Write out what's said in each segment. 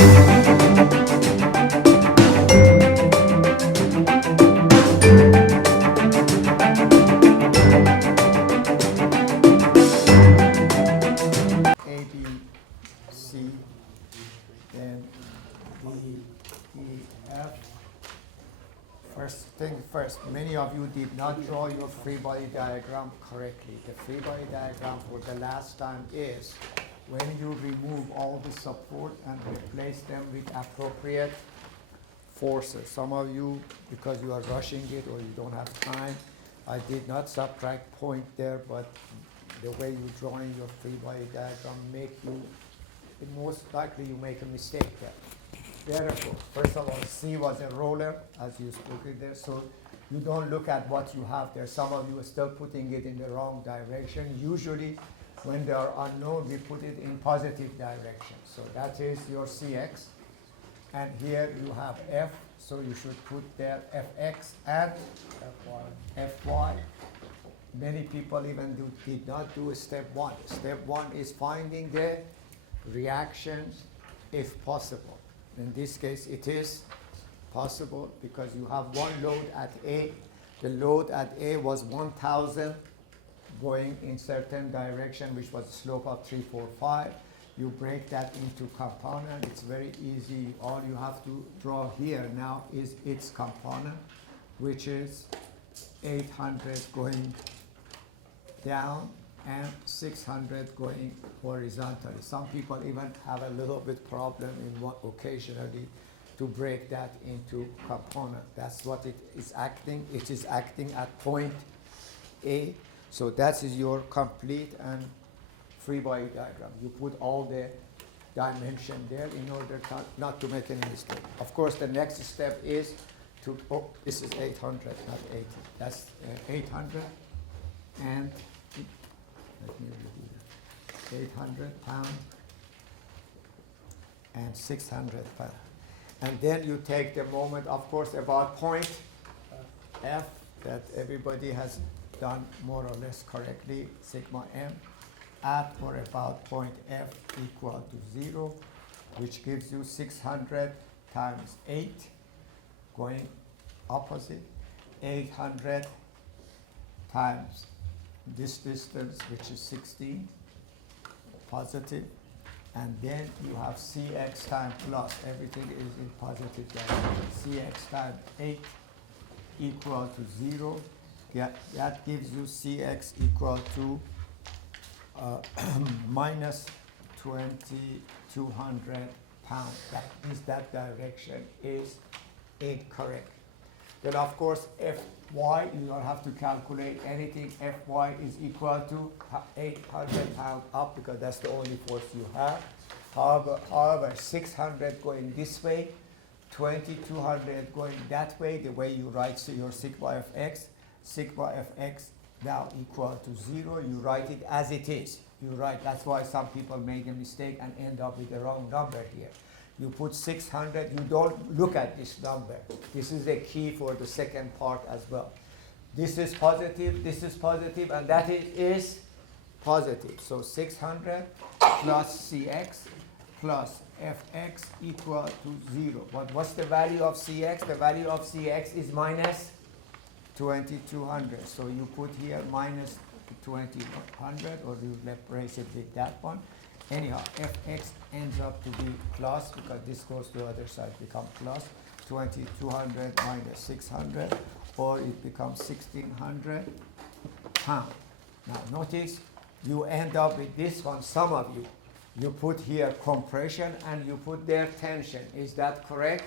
A, B, C, then D, E, F. First thing first, many of you did not draw your free body diagram correctly. The free body diagram for the last time is when you remove all the support and replace them with appropriate forces. Some of you, because you are rushing it or you don't have time, I did not subtract point there, but the way you're drawing your free body diagram make you, most likely you make a mistake there. Therefore, first of all, C was a roller, as you spoke it there, so you don't look at what you have there. Some of you are still putting it in the wrong direction. Usually, when they are unknown, we put it in positive direction. So that is your Cx. And here you have F, so you should put there Fx and Fy. Many people even did not do step one. Step one is finding the reactions if possible. In this case, it is possible because you have one load at A. The load at A was 1,000 going in certain direction, which was a slope of 3, 4, 5. You break that into component. It's very easy. All you have to draw here now is its component, which is 800 going down and 600 going horizontally. Some people even have a little bit problem in what occasionally to break that into component. That's what it is acting. It is acting at point A. So that is your complete and free body diagram. You put all the dimension there in order not to make any mistake. Of course, the next step is to, this is 800, not 80. That's 800 and let me redo that. 800 pounds and 600 pounds. And then you take the moment, of course, about point F that everybody has done more or less correctly, sigma m, at or about point F equal to 0, which gives you 600 times 8 going opposite, 800 times this distance, which is 16, positive, and then you have Cx times plus, everything is in positive direction. Cx times 8 equal to 0. That gives you Cx equal to minus 2,200 pounds. That means that direction is incorrect. Then of course Fy, you don't have to calculate anything. Fy is equal to 800 pounds up because that's the only force you have. However, 600 going this way, 2,200 going that way, the way you write your sigma of x now equal to 0. You write it as it is. You write, that's why some people make a mistake and end up with the wrong number here. You put 600, you don't look at this number. This is the key for the second part as well. This is positive, and that is positive. So 600 plus Cx plus Fx equal to 0. But what's the value of Cx? The value of Cx is minus 2,200. So you put here minus 2,200, or you replace it with that one. Anyhow, Fx ends up to be plus because this goes to the other side, become plus 2,200 minus 600, or it becomes 1,600 pounds. Now notice you end up with this one. Some of you, you put here compression and you put there tension. Is that correct?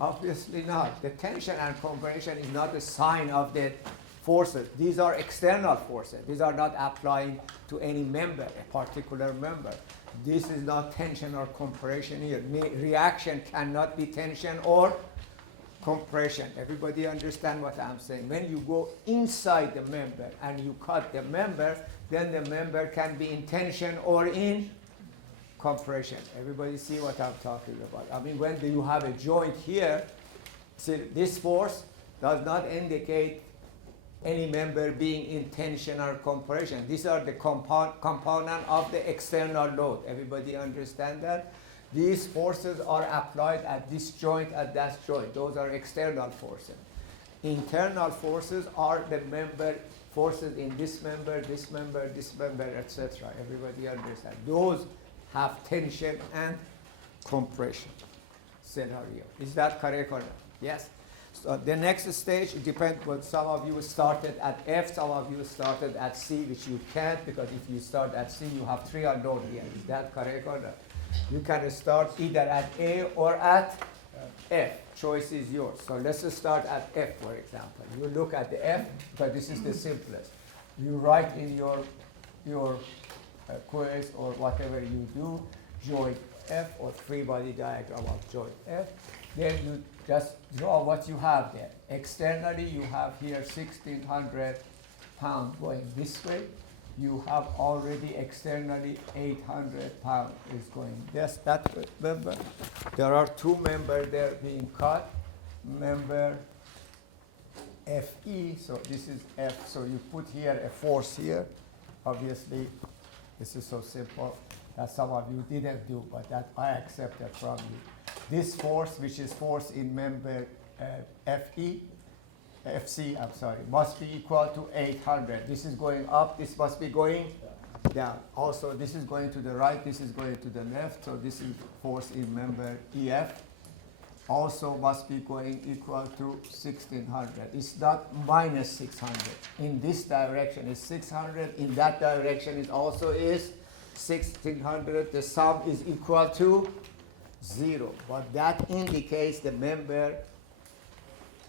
Obviously not. The tension and compression is not a sign of the forces. These are external forces. These are not applying to any member, a particular member. This is not tension or compression here. Reaction cannot be tension or compression. Everybody understand what I'm saying? When you go inside the member and you cut the member, then the member can be in tension or in compression. Everybody see what I'm talking about? I mean, when you have a joint here, see, this force does not indicate any member being in tension or compression. These are the component of the external load. Everybody understand that? These forces are applied at this joint, at that joint. Those are external forces. Internal forces are the member forces in this member, this member, this member, etc. Everybody understands. Those have tension and compression scenario. Is that correct or not? Yes. So the next stage, it depends, but some of you started at F, some of you started at C, which you can't, because if you start at C, you have 3 unknown here. Is that correct or not? You can start either at A or at F. Choice is yours. So let's start at F, for example. You look at the F, because this is the simplest. You write in your quiz or whatever you do, joint F or three-body diagram of joint F. Then you just draw what you have there. Externally, you have here 1,600 pounds going this way. You have already externally 800 pounds is going that way. Member. There are 2 members there being cut. Member FE, so this is F. So you put here a force here. Obviously, this is so simple that some of you didn't do, but that I accepted from you. This force, which is force in member FC, I'm sorry, must be equal to 800. This is going up, this must be going down. Also, this is going to the right, this is going to the left, so this is force in member EF. Also must be going equal to 1,600. It's not minus 600. In this direction is 600, in that direction it also is 1,600. The sum is equal to 0, but that indicates the member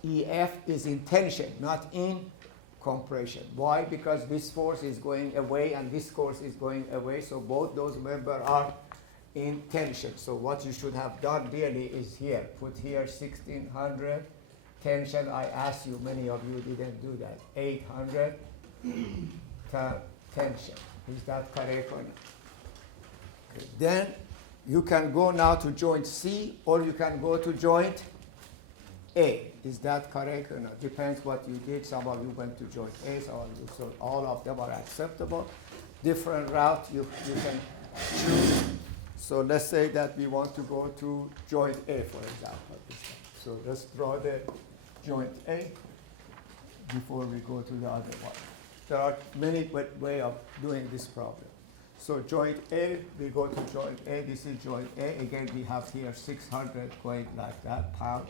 EF is in tension, not in compression. Why? Because this force is going away and this force is going away, so both those members are in tension. So what you should have done really is here, put here 1,600 tension. I asked you, many of you didn't do that. 800 tension. Is that correct or not? Okay. Then you can go now to joint C, or you can go to joint A. Is that correct or not? Depends what you did. Some of you went to joint A, some of you, so all of them are acceptable. Different route you can choose. So let's say that we want to go to joint A, for example. So let's draw the joint A before we go to the other one. There are many ways of doing this problem. So joint A, we go to joint A. This is joint A. Again, we have here 600 going like that, pound,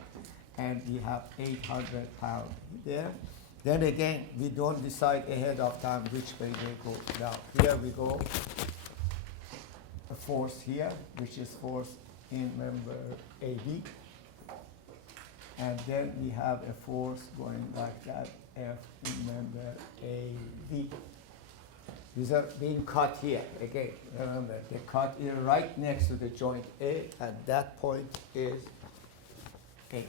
and we have 800 pound there. Then again, we don't decide ahead of time which way they go. Now, here we go, a force here, which is force in member AB. And then we have a force going like that, F in member AB. These are being cut here. Again, remember, the cut is right next to the joint A, and that point is A.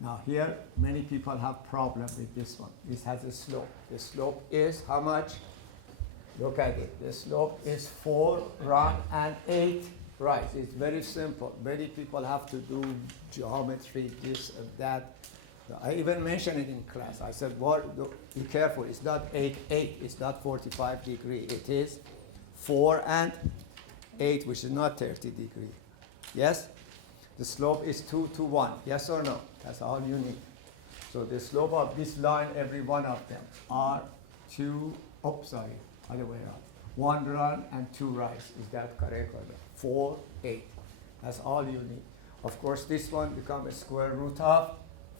Now here, many people have problem with this one. This has a slope. The slope is how much? Look at it. The slope is 4 run and 8 rise. It's very simple. Many people have to do geometry, this and that. I even mentioned it in class. I said, be careful. It's not 8, 8. It's not 45 degrees. It is 4 and 8, which is not 30 degrees. Yes? The slope is 2 to 1. Yes or no? That's all you need. So the slope of this line, every one of them, are 2, other way around. 1 run and 2 rise. Is that correct or not? 4, 8. That's all you need. Of course, this one becomes a square root of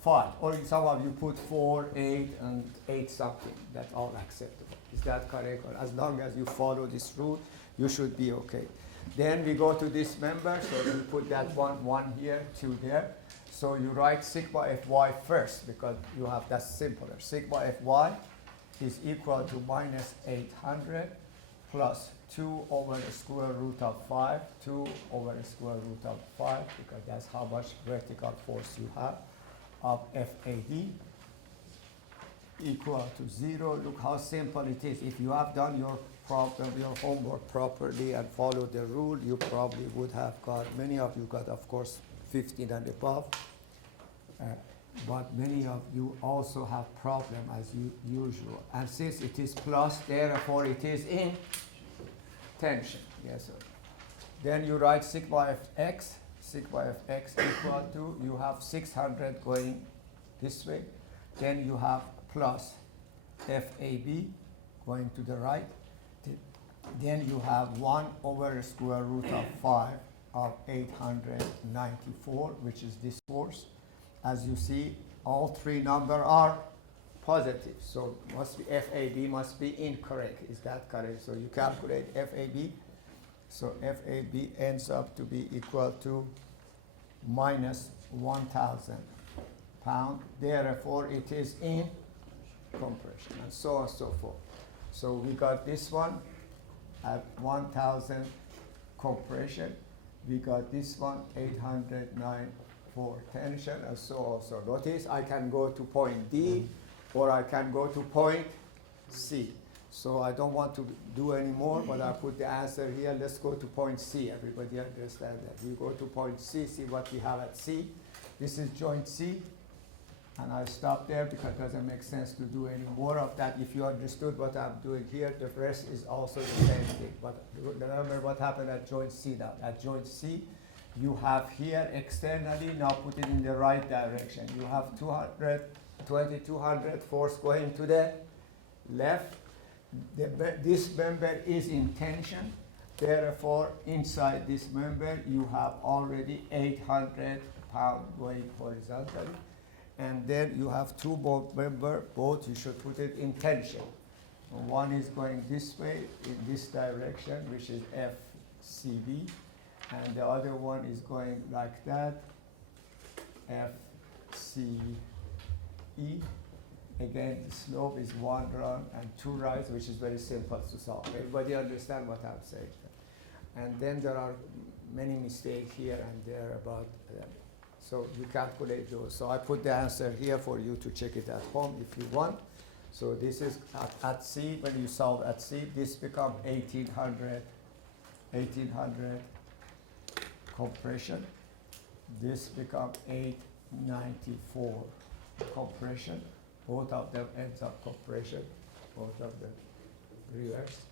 5. Or some of you put 4, 8, and 8 something. That's all acceptable. Is that correct? Or as long as you follow this rule, you should be okay. Then we go to this member, so you put that 1 here, 2 there. So you write sigma Fy first, because you have that simpler. Sigma Fy is equal to minus 800 plus 2 over the square root of 5, 2 over the square root of 5, because that's how much vertical force you have, of FAD equal to 0. Look how simple it is. If you have done your problem, your homework properly and followed the rule, you probably would have got, many of you got, of course, 15 and above. But many of you also have problem as usual. And since it is plus, therefore it is in tension. Yes, sir. Then you write sigma of x equal to, you have 600 going this way. Then you have plus FAB going to the right. Then you have 1 over square root of 5 of 894, which is this force. As you see, all three numbers are positive. So must be FAB must be incorrect. Is that correct? So you calculate FAB. So FAB ends up to be equal to minus 1,000 pound. Therefore, it is in compression, and so on and so forth. So we got this one at 1,000 compression. We got this one 809 for tension, and so on. So notice I can go to point D, or I can go to point C. So I don't want to do any more, but I put the answer here. Let's go to point C. Everybody understand that? We go to point C, see what we have at C. This is joint C. And I stop there because it doesn't make sense to do any more of that. If you understood what I'm doing here, the rest is also the same thing. But remember what happened at joint C now. At joint C, you have here externally, now put it in the right direction. You have 200 force going to the left. This member is in tension. Therefore, inside this member, you have already 800 pound going horizontally. And then you have two member, both you should put it in tension. One is going this way, in this direction, which is FCB. And the other one is going like that, FCE. Again, the slope is 1 wrong and 2 right, which is very simple to solve. Everybody understand what I'm saying? And then there are many mistakes here and there about them. So you calculate those. So I put the answer here for you to check it at home if you want. So this is at C, when you solve at C, this becomes 1800 compression. This becomes 894 compression. Both of them ends up compression, both of them reverse.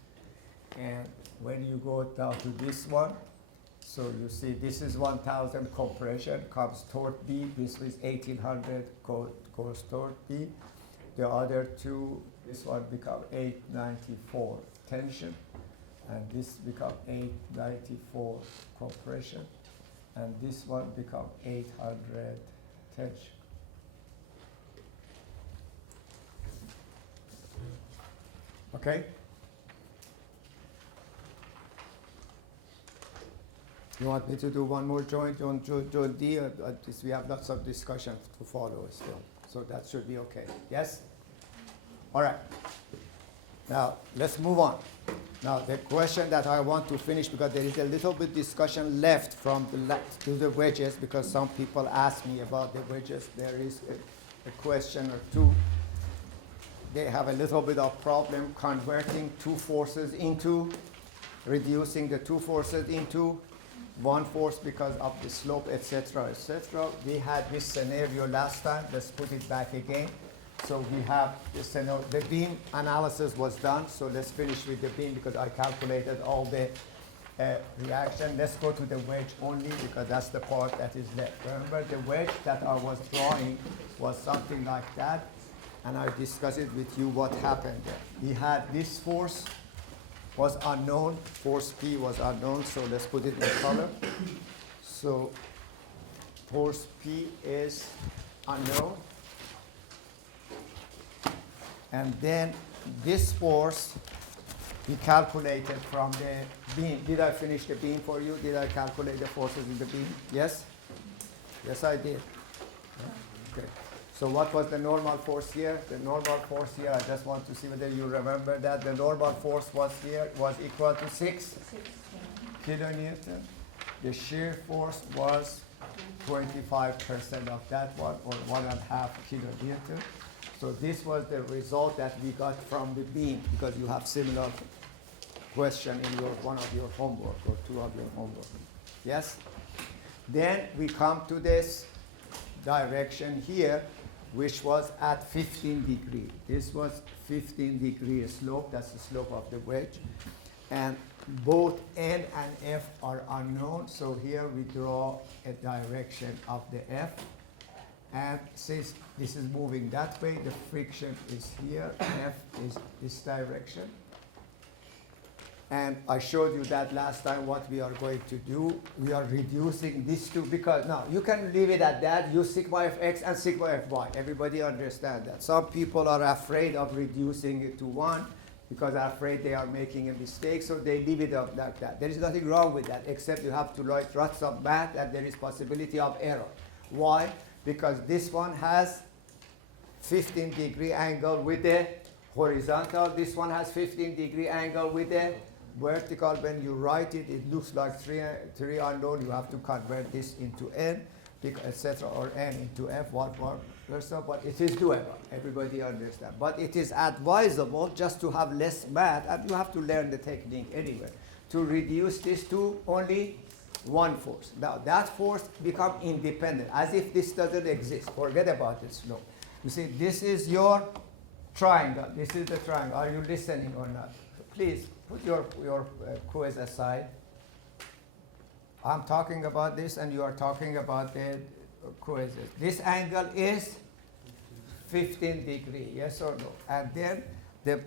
And when you go down to this one, so you see this is 1,000 compression, comes toward B. This is 1,800 goes toward B. The other two, this one become 894 tension, and this become 894 compression, and this one become 800 tension. Okay? You want me to do one more joint on joint D? We have lots of discussion to follow still, so that should be okay. Yes? All right. Now, let's move on. Now, the question that I want to finish, because there is a little bit discussion left from to the wedges, because some people ask me about the wedges. There is a question or two. They have a little bit of problem converting two forces into, reducing the two forces into one force because of the slope, etc., etc. We had this scenario last time. Let's put it back again. So we have this scenario. The beam analysis was done, so let's finish with the beam because I calculated all the reaction. Let's go to the wedge only because that's the part that is left. Remember, the wedge that I was drawing was something like that, and I discussed it with you what happened there. We had this force was unknown, force P was unknown, so let's put it in color. So force P is unknown. And then this force we calculated from the beam. Did I finish the beam for you? Did I calculate the forces in the beam? Yes? Yes, I did. Okay. So what was the normal force here? The normal force here, I just want to see whether you remember that. The normal force was here, was equal to 6 kilonewton. The shear force was 25% of that one, or 1.5 kilonewton. So this was the result that we got from the beam, because you have similar question in one of your homework or two of your homework. Yes? Then we come to this direction here, which was at 15 degrees. This was 15 degree slope. That's the slope of the wedge. and both N and F are unknown, so here we draw a direction of the F, and since this is moving that way, the friction is here, F is this direction. And I showed you that last time what we are going to do. We are reducing these two because now you can leave it at that, use sigma fx and sigma fy. Everybody understand that. Some people are afraid of reducing it to 1 because they're afraid they are making a mistake, so they leave it up like that. There is nothing wrong with that, except you have to write some math and there is possibility of error. Why? Because this one has 15-degree angle with the horizontal. This one has 15-degree angle with the vertical. When you write it, it looks like three unknown. You have to convert this into n, etc., or n into f, what versa. But it is doable. Everybody understand. But it is advisable just to have less math, and you have to learn the technique anyway, to reduce this to only one force. Now that force become independent, as if this doesn't exist. Forget about it. No. You see, this is your triangle. This is the triangle. Are you listening or not? Please put your quiz aside. I'm talking about this, and you are talking about the quizzes. This angle is 15 degrees, yes or no? And then the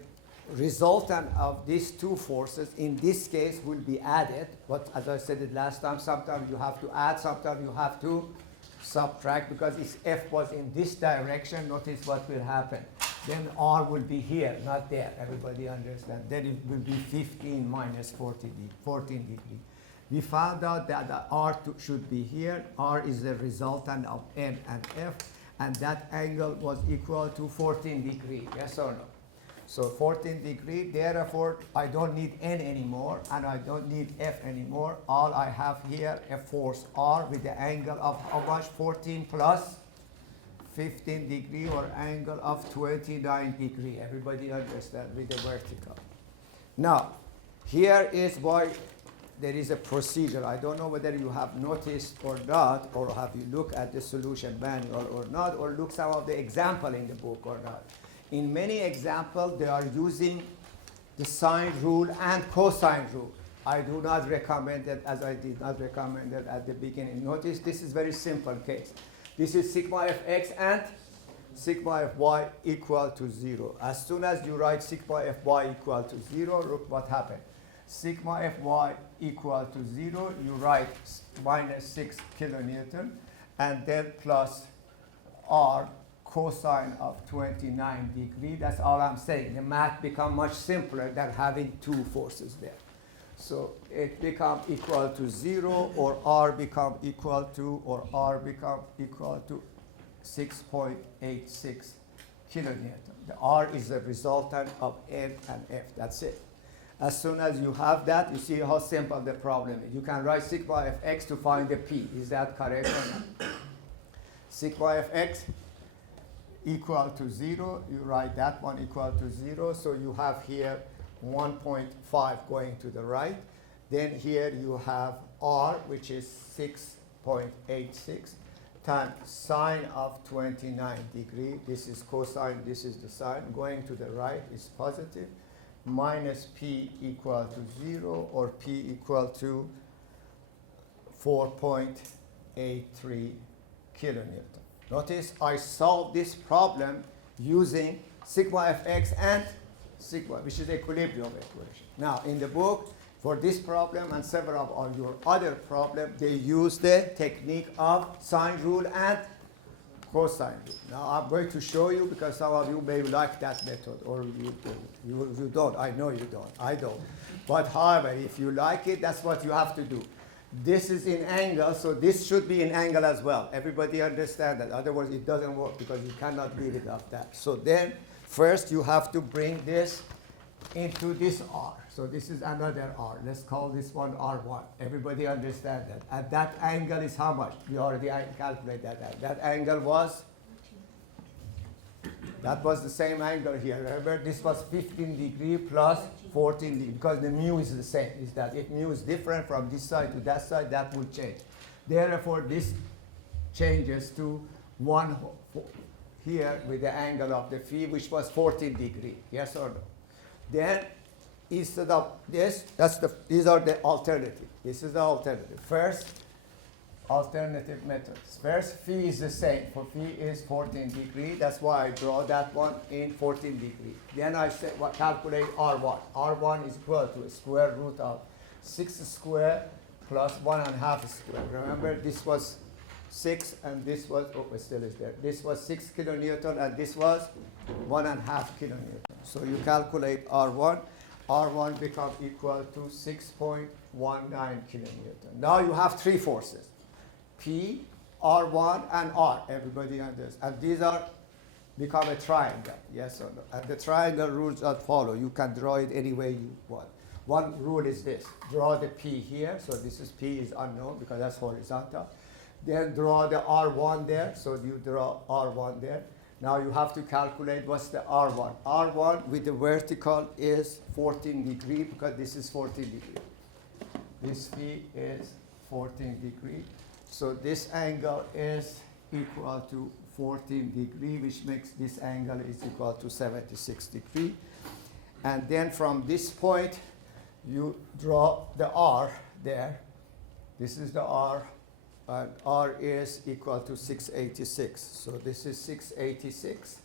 resultant of these two forces, in this case, will be added. But as I said it last time, sometimes you have to add, sometimes you have to subtract, because if F was in this direction, notice what will happen. Then R will be here, not there. Everybody understand? Then it will be 15 minus 14 degrees. We found out that the R should be here. R is the resultant of N and F, and that angle was equal to 14 degrees, yes or no? So 14 degrees, therefore I don't need N anymore, and I don't need F anymore. All I have here, a force R with the angle of how much? 14 plus 15 degree, or angle of 29 degree. Everybody understand, with the vertical. Now, here is why there is a procedure. I don't know whether you have noticed or not, or have you looked at the solution manual or not, or look some of the example in the book or not. In many examples, they are using the sine rule and cosine rule. I do not recommend it, as I did not recommend it at the beginning. Notice this is very simple case. This is sigma fx and sigma fy equal to 0. As soon as you write sigma fy equal to 0, look what happened. Sigma fy equal to 0, you write minus 6 kilonewton, and then plus r cosine of 29 degrees. That's all I'm saying. The math becomes much simpler than having two forces there. So it becomes equal to 0, or r become equal to, or r become equal to 6.86 kilonewton. The r is the resultant of N and F. That's it. As soon as you have that, you see how simple the problem is. You can write sigma fx to find the p. Is that correct or not? Sigma fx equal to 0. You write that one equal to 0. So you have here 1.5 going to the right. Then here you have r, which is 6.86, times sine of 29 degrees. This is cosine, this is the sine. Going to the right is positive. Minus p equal to 0, or p equal to 4.83 kilonewton. Notice I solved this problem using sigma fx and sigma, which is the equilibrium equation. Now, in the book, for this problem and several of your other problems, they use the technique of sine rule and cosine rule. Now, I'm going to show you, because some of you may like that method, or you don't. I know you don't. I don't. But however, if you like it, that's what you have to do. This is in angle, so this should be in angle as well. Everybody understand that. Otherwise, it doesn't work, because you cannot leave it like that. So then, first you have to bring this into this R. So this is another R. Let's call this one R1. Everybody understand that. And that angle is how much? We already calculated that. That angle was, that was the same angle here. Remember, this was 15 degrees plus 14 degrees, because the mu is the same. Is that if mu is different from this side to that side, that will change. Therefore, this changes to 1 here with the angle of the phi, which was 14 degrees. Yes or no? Then instead of this, these are the alternative. This is the alternative. First, alternative methods. First, phi is the same. For phi is 14 degree. That's why I draw that one in 14 degree. Then I say, calculate R1. R1 is equal to a square root of 6 square plus 1.5 square. Remember, this was 6 and this was, oh, it still is there. This was 6 kilonewton and this was 1.5 kilonewton. So you calculate R1. R1 becomes equal to 6.19 kilonewton. Now you have three forces. P, R1, and R. Everybody understands. And these are become a triangle, yes or no? And the triangle rules that follow. You can draw it any way you want. One rule is this. Draw the P here. So this is P is unknown because that's horizontal. Then draw the R1 there. So you draw R1 there. Now you have to calculate what's the R1. R1 with the vertical is 14 degree because this is 14 degree. This P is 14 degree. So this angle is equal to 14 degree, which makes this angle is equal to 76 degree. And then from this point, you draw the R there. This is the R, and R is equal to 686. So this is 686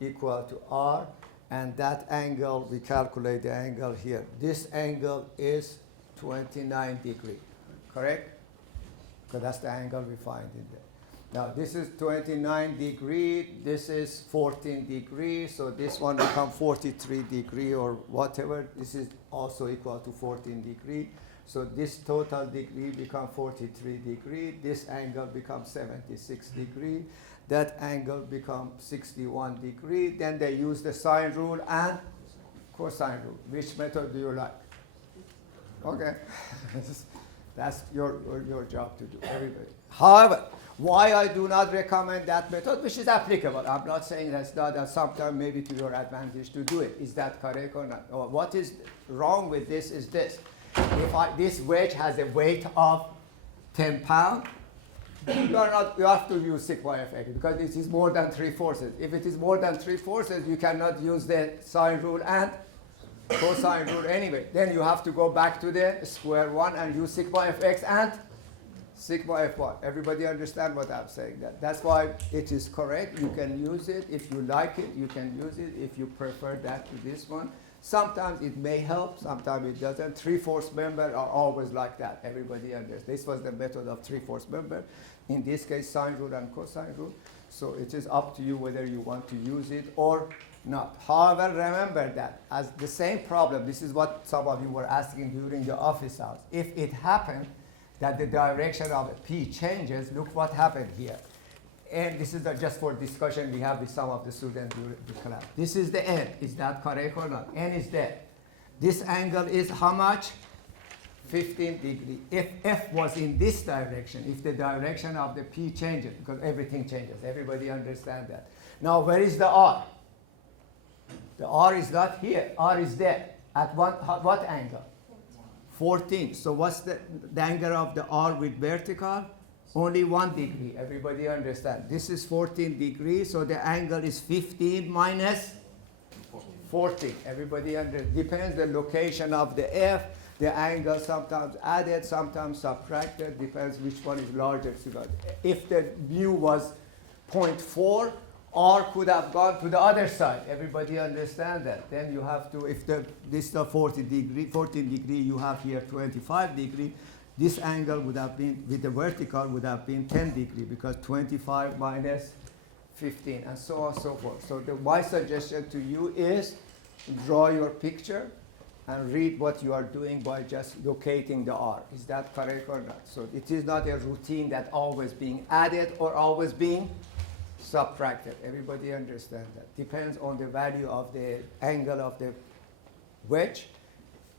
equal to R, and that angle, we calculate the angle here. This angle is 29 degree, correct? Because that's the angle we find in there. Now this is 29 degree, this is 14 degree, so this one becomes 43 degree or whatever. This is also equal to 14 degree. So this total degree becomes 43 degree. This angle becomes 76 degree. That angle becomes 61 degree. Then they use the sine rule and cosine rule. Which method do you like? Okay. That's your job to do, everybody. However, why I do not recommend that method, which is applicable. I'm not saying that's not, that sometimes maybe to your advantage to do it. Is that correct or not? Or what is wrong with this is this. If this wedge has a weight of 10 pounds, you have to use sigma fx because it is more than 3 forces. If it is more than 3 forces, you cannot use the sine rule and cosine rule anyway. Then you have to go back to the square one and use sigma fx and sigma f1. Everybody understand what I'm saying? That's why it is correct. You can use it. If you like it, you can use it. If you prefer that to this one. Sometimes it may help, sometimes it doesn't. 3/4 members are always like that. Everybody understands. This was the method of 3/4 member. In this case, sine rule and cosine rule. So it is up to you whether you want to use it or not. However, remember that as the same problem, this is what some of you were asking during the office hours. If it happened that the direction of P changes, look what happened here. And this is just for discussion we have with some of the students during the class. This is the N. Is that correct or not? N is there. This angle is how much? 15 degree. If F was in this direction, if the direction of the P changes, because everything changes, everybody understand that. Now, where is the R? The R is not here. R is there. At what angle? 14. So what's the angle of the R with vertical? Only 1 degree. Everybody understand. This is 14 degrees, so the angle is 15 minus 14. Everybody understand. Depends the location of the F. The angle sometimes added, sometimes subtracted. Depends which one is larger. If the mu was 0.4, R could have gone to the other side. Everybody understand that. Then you have to, if this is 14 degree, you have here 25 degree. This angle would have been, with the vertical, would have been 10 degree because 25 minus 15, and so on and so forth. So my suggestion to you is draw your picture and read what you are doing by just locating the R. Is that correct or not? So it is not a routine that always being added or always being subtracted. Everybody understand that. Depends on the value of the angle of the wedge.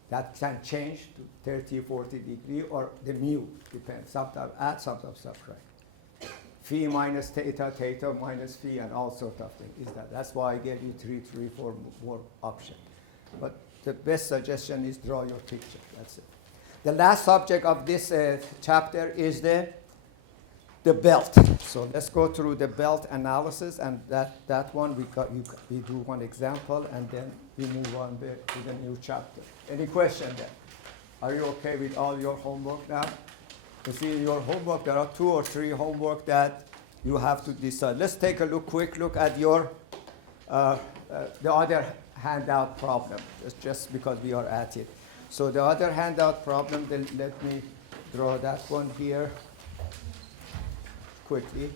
That can change to 30, 40 degree, or the mu depends. Sometimes add, sometimes subtract. Phi minus theta, theta minus phi, and all sort of things. That's why I gave you 3, 4 more options. But the best suggestion is draw your picture. That's it. The last subject of this chapter is the belt. So let's go through the belt analysis, and that one we do one example, and then we move on to the new chapter. Any question there? Are you okay with all your homework now? You see, in your homework, there are 2 or 3 homework that you have to decide. Let's take a quick look at your the other handout problem, just because we are at it. So the other handout problem, then let me draw that one here quickly.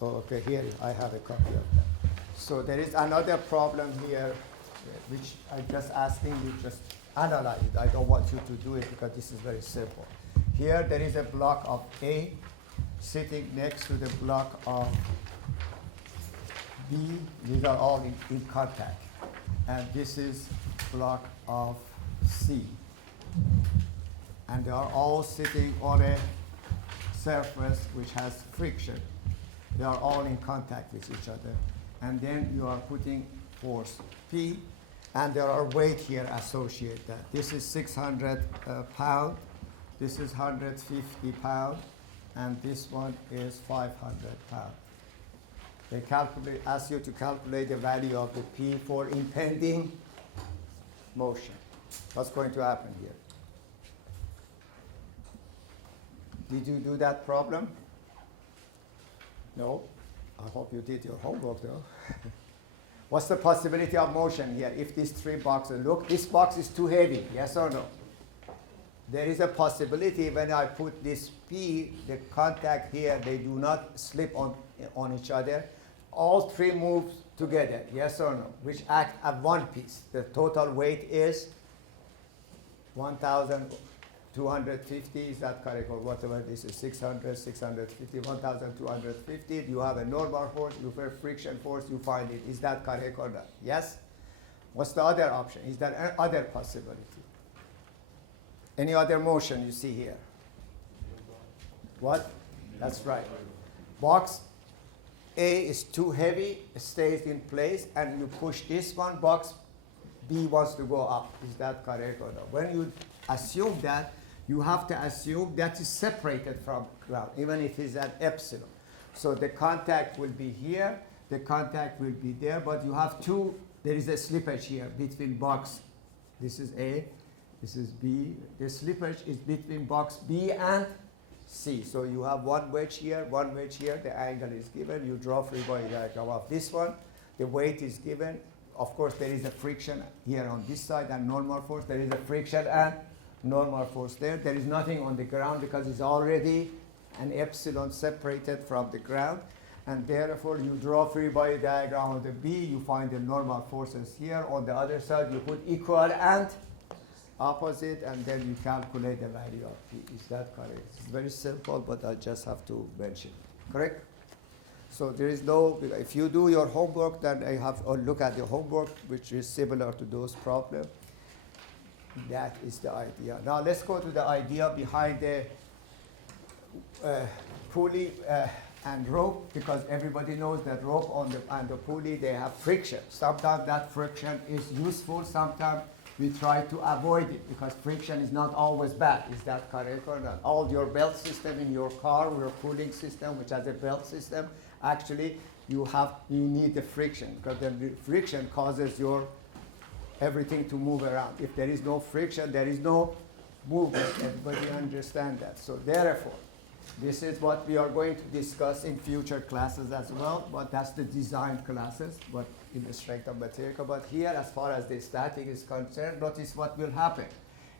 Oh, okay, here I have a copy of that. So there is another problem here, which I'm just asking you just analyze it. I don't want you to do it because this is very simple. Here there is a block of A sitting next to the block of B. These are all in contact. And this is block of C. And they are all sitting on a surface which has friction. They are all in contact with each other. And then you are putting force P, and there are weight here associated. This is 600 pound, this is 150 pound, and this one is 500 pound. They ask you to calculate the value of the P for impending motion. What's going to happen here? Did you do that problem? No? I hope you did your homework though. What's the possibility of motion here if these 3 boxes, look, this box is too heavy, yes or no? There is a possibility when I put this P, the contact here, they do not slip on each other. All 3 move together, yes or no, which act as one piece. The total weight is 1,250, is that correct, or whatever this is, 600, 650, 1,250. You have a normal force, you have friction force, you find it. Is that correct or not? Yes? What's the other option? Is there any other possibility? Any other motion you see here? What? That's right. Box A is too heavy, it stays in place, and you push this one, box B wants to go up. Is that correct or not? When you assume that, you have to assume that is separated from ground, even if it's at epsilon. So the contact will be here, the contact will be there, but you have 2, there is a slippage here between box, this is A, this is B. The slippage is between box B and C. So you have one wedge here, the angle is given, you draw free body diagram of this one, the weight is given. Of course, there is a friction here on this side and normal force. There is a friction and normal force there. There is nothing on the ground because it's already an epsilon separated from the ground. And therefore, you draw free body diagram of the B. You find the normal forces here. On the other side, you put equal and opposite, and then you calculate the value of P. Is that correct? It's very simple, but I just have to mention it. Correct? So there is no, if you do your homework, then I have a look at the homework, which is similar to those problems. That is the idea. Now let's go to the idea behind the pulley and rope, because everybody knows that rope and the pulley, they have friction. Sometimes that friction is useful, sometimes we try to avoid it because friction is not always bad. Is that correct or not? All your belt system in your car, your cooling system, which has a belt system, actually you need the friction, because the friction causes your everything to move around. If there is no friction, there is no movement. Everybody understand that. So therefore, this is what we are going to discuss in future classes as well, but that's the design classes, but in the strength of material. But here, as far as the static is concerned, notice what will happen.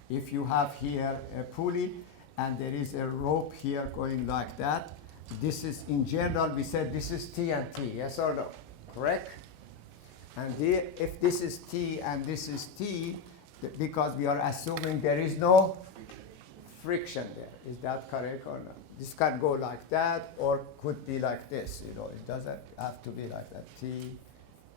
If you have here a pulley and there is a rope here going like that, this is, in general, we said this is T and T, yes or no? Correct? And if this is T and this is T, because we are assuming there is no friction there. Is that correct or not? This can go like that or could be like this. You know, it doesn't have to be like that. T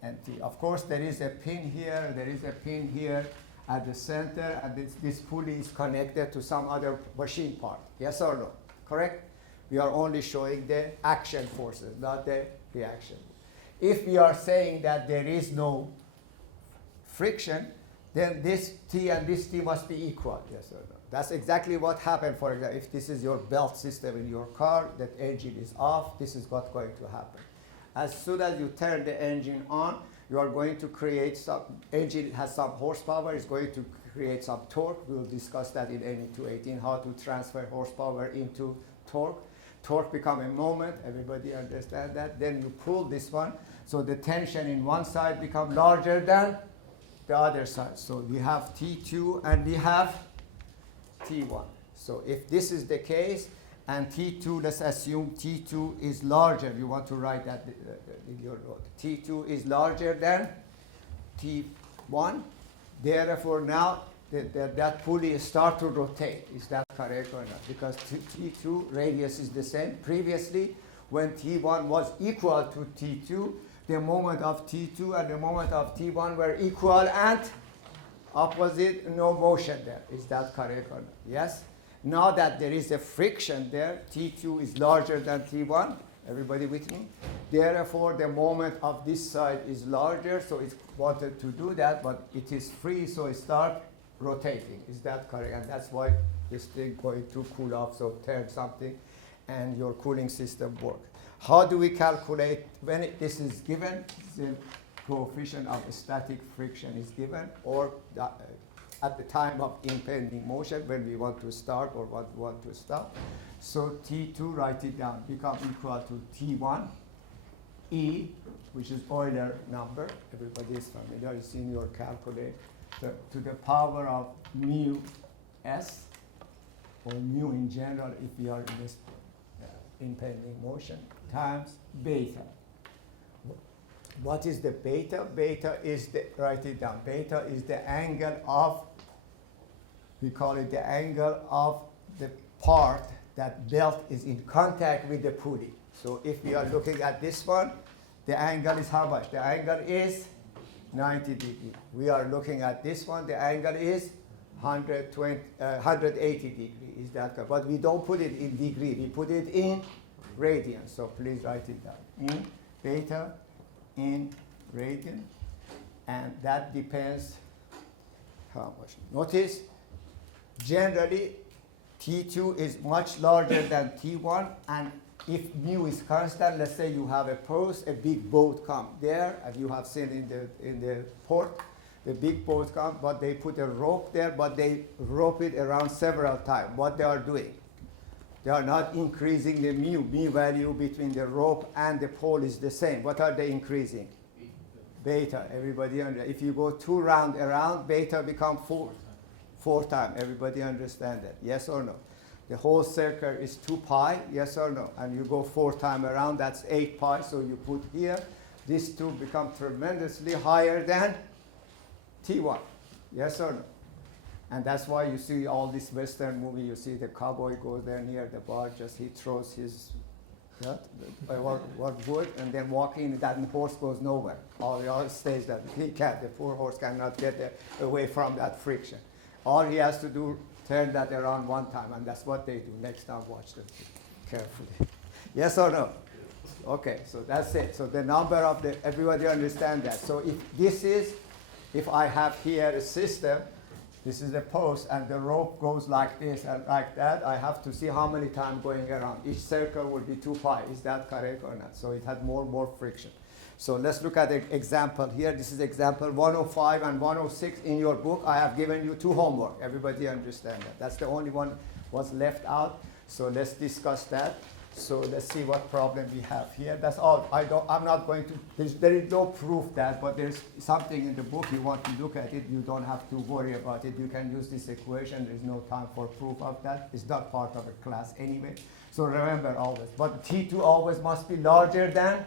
and T. Of course, there is a pin here. There is a pin here at the center, and this pulley is connected to some other machine part. Yes or no? Correct? We are only showing the action forces, not the reaction. If we are saying that there is no friction, then this T and this T must be equal, yes or no? That's exactly what happened, for example, if this is your belt system in your car, that engine is off, this is what's going to happen. As soon as you turn the engine on, You are going to create some, engine has some horsepower, it's going to create some torque. We'll discuss that in NE 218, how to transfer horsepower into torque. Torque become a moment, everybody understand that? Then you pull this one, so the tension in one side become larger than the other side. So we have T2 and we have T1. So if this is the case, and T2, let's assume T2 is larger. You want to write that in your note. T2 is larger than T1. Therefore, now that pulley start to rotate. Is that correct or not? Because T2 radius is the same. Previously, when T1 was equal to T2, the moment of T2 and the moment of T1 were equal and opposite, no motion there. Is that correct or not? Yes? Now that there is a friction there, T2 is larger than T1. Everybody with me? Therefore, the moment of this side is larger, so it wanted to do that, but it is free, so it starts rotating. Is that correct? And that's why this thing going to cool off, so turn something, and your cooling system works. How do we calculate when this is given? The coefficient of static friction is given, or at the time of impending motion when we want to start or want to stop. So T2, write it down, become equal to T1 E, which is Euler number. Everybody is familiar, it's in your calculator, to the power of mu s, or mu in general if we are in this impending motion, times beta. What is the beta? Beta is the, write it down, beta is the angle of, we call it the angle of the part that belt is in contact with the pulley. So if we are looking at this one, the angle is how much? The angle is 90 degrees. We are looking at this one, the angle is 180 degrees. Is that correct? But we don't put it in degree, we put it in radians. So please write it down. In beta, in radian, and that depends how much. Notice, generally, T2 is much larger than T1, and if mu is constant, let's say you have a post, a big boat come there, and you have seen in the port, the big boat come, but they put a rope there, but they rope it around several times. What they are doing? They are not increasing the mu value between the rope and the pole is the same. What are they increasing? Beta. Everybody understand? If you go 2 rounds around, beta become 4 times. Everybody understand that? Yes or no? The whole circle is 2 pi. Yes or no? And you go 4 times around, that's 8 pi. So you put here, these two become tremendously higher than T1. Yes or no? And that's why you see all this Western movie, you see the cowboy goes there near the bar, just he throws his wood, and then walking, that horse goes nowhere. All stays that he can't, the poor horse cannot get away from that friction. All he has to do, turn that around 1 time, and that's what they do. Next time, watch them carefully. Yes or no? Okay, so that's it. So the number of the, everybody understand that. So if this is, if I have here a system, this is a post, and the rope goes like this and like that. I have to see how many times going around. Each circle will be 2 pi. Is that correct or not? So it had more friction. So let's look at the example here. This is example 105 and 106 in your book. I have given you 2 homework. Everybody understand that. That's the only one was left out. So let's discuss that. So let's see what problem we have here. That's all. I'm not going to, there is no proof that, but there's something in the book. You want to look at it, you don't have to worry about it. You can use this equation. There's no time for proof of that. It's not part of a class anyway. So remember always. But T2 always must be larger than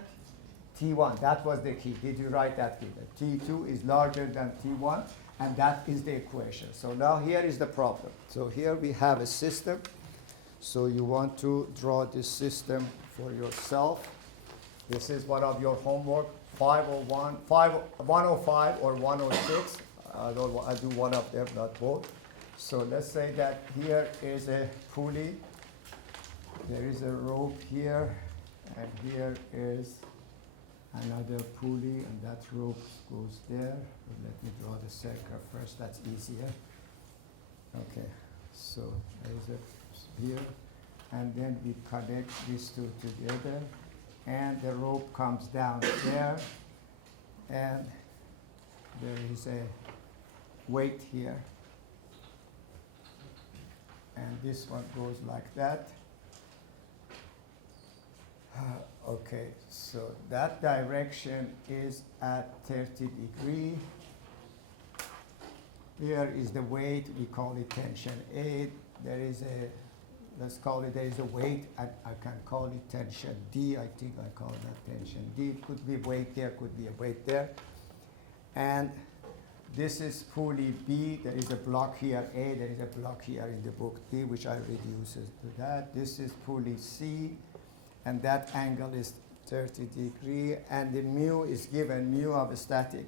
T1. That was the key. Did you write that key? T2 is larger than T1, and that is the equation. So now here is the problem. So here we have a system. So you want to draw this system for yourself. This is one of your homework, 105 or 106. I'll do one of them, not both. So let's say that here is a pulley. There is a rope here, and here is another pulley, and that rope goes there. Let me draw the circle first, that's easier. Okay, so there is a here, and then we connect these two together, and the rope comes down there, and there is a weight here. And this one goes like that. Okay, so that direction is at 30 degrees. Here is the weight, we call it tension A. There is a, let's call it, there is a weight, I can call it tension D. I think I call that tension D. It could be weight there, could be a weight there. And this is pulley B. There is a block here A. There is a block here in the book D, which I reduce to that. This is pulley C, and that angle is 30 degrees. And the mu is given, mu of static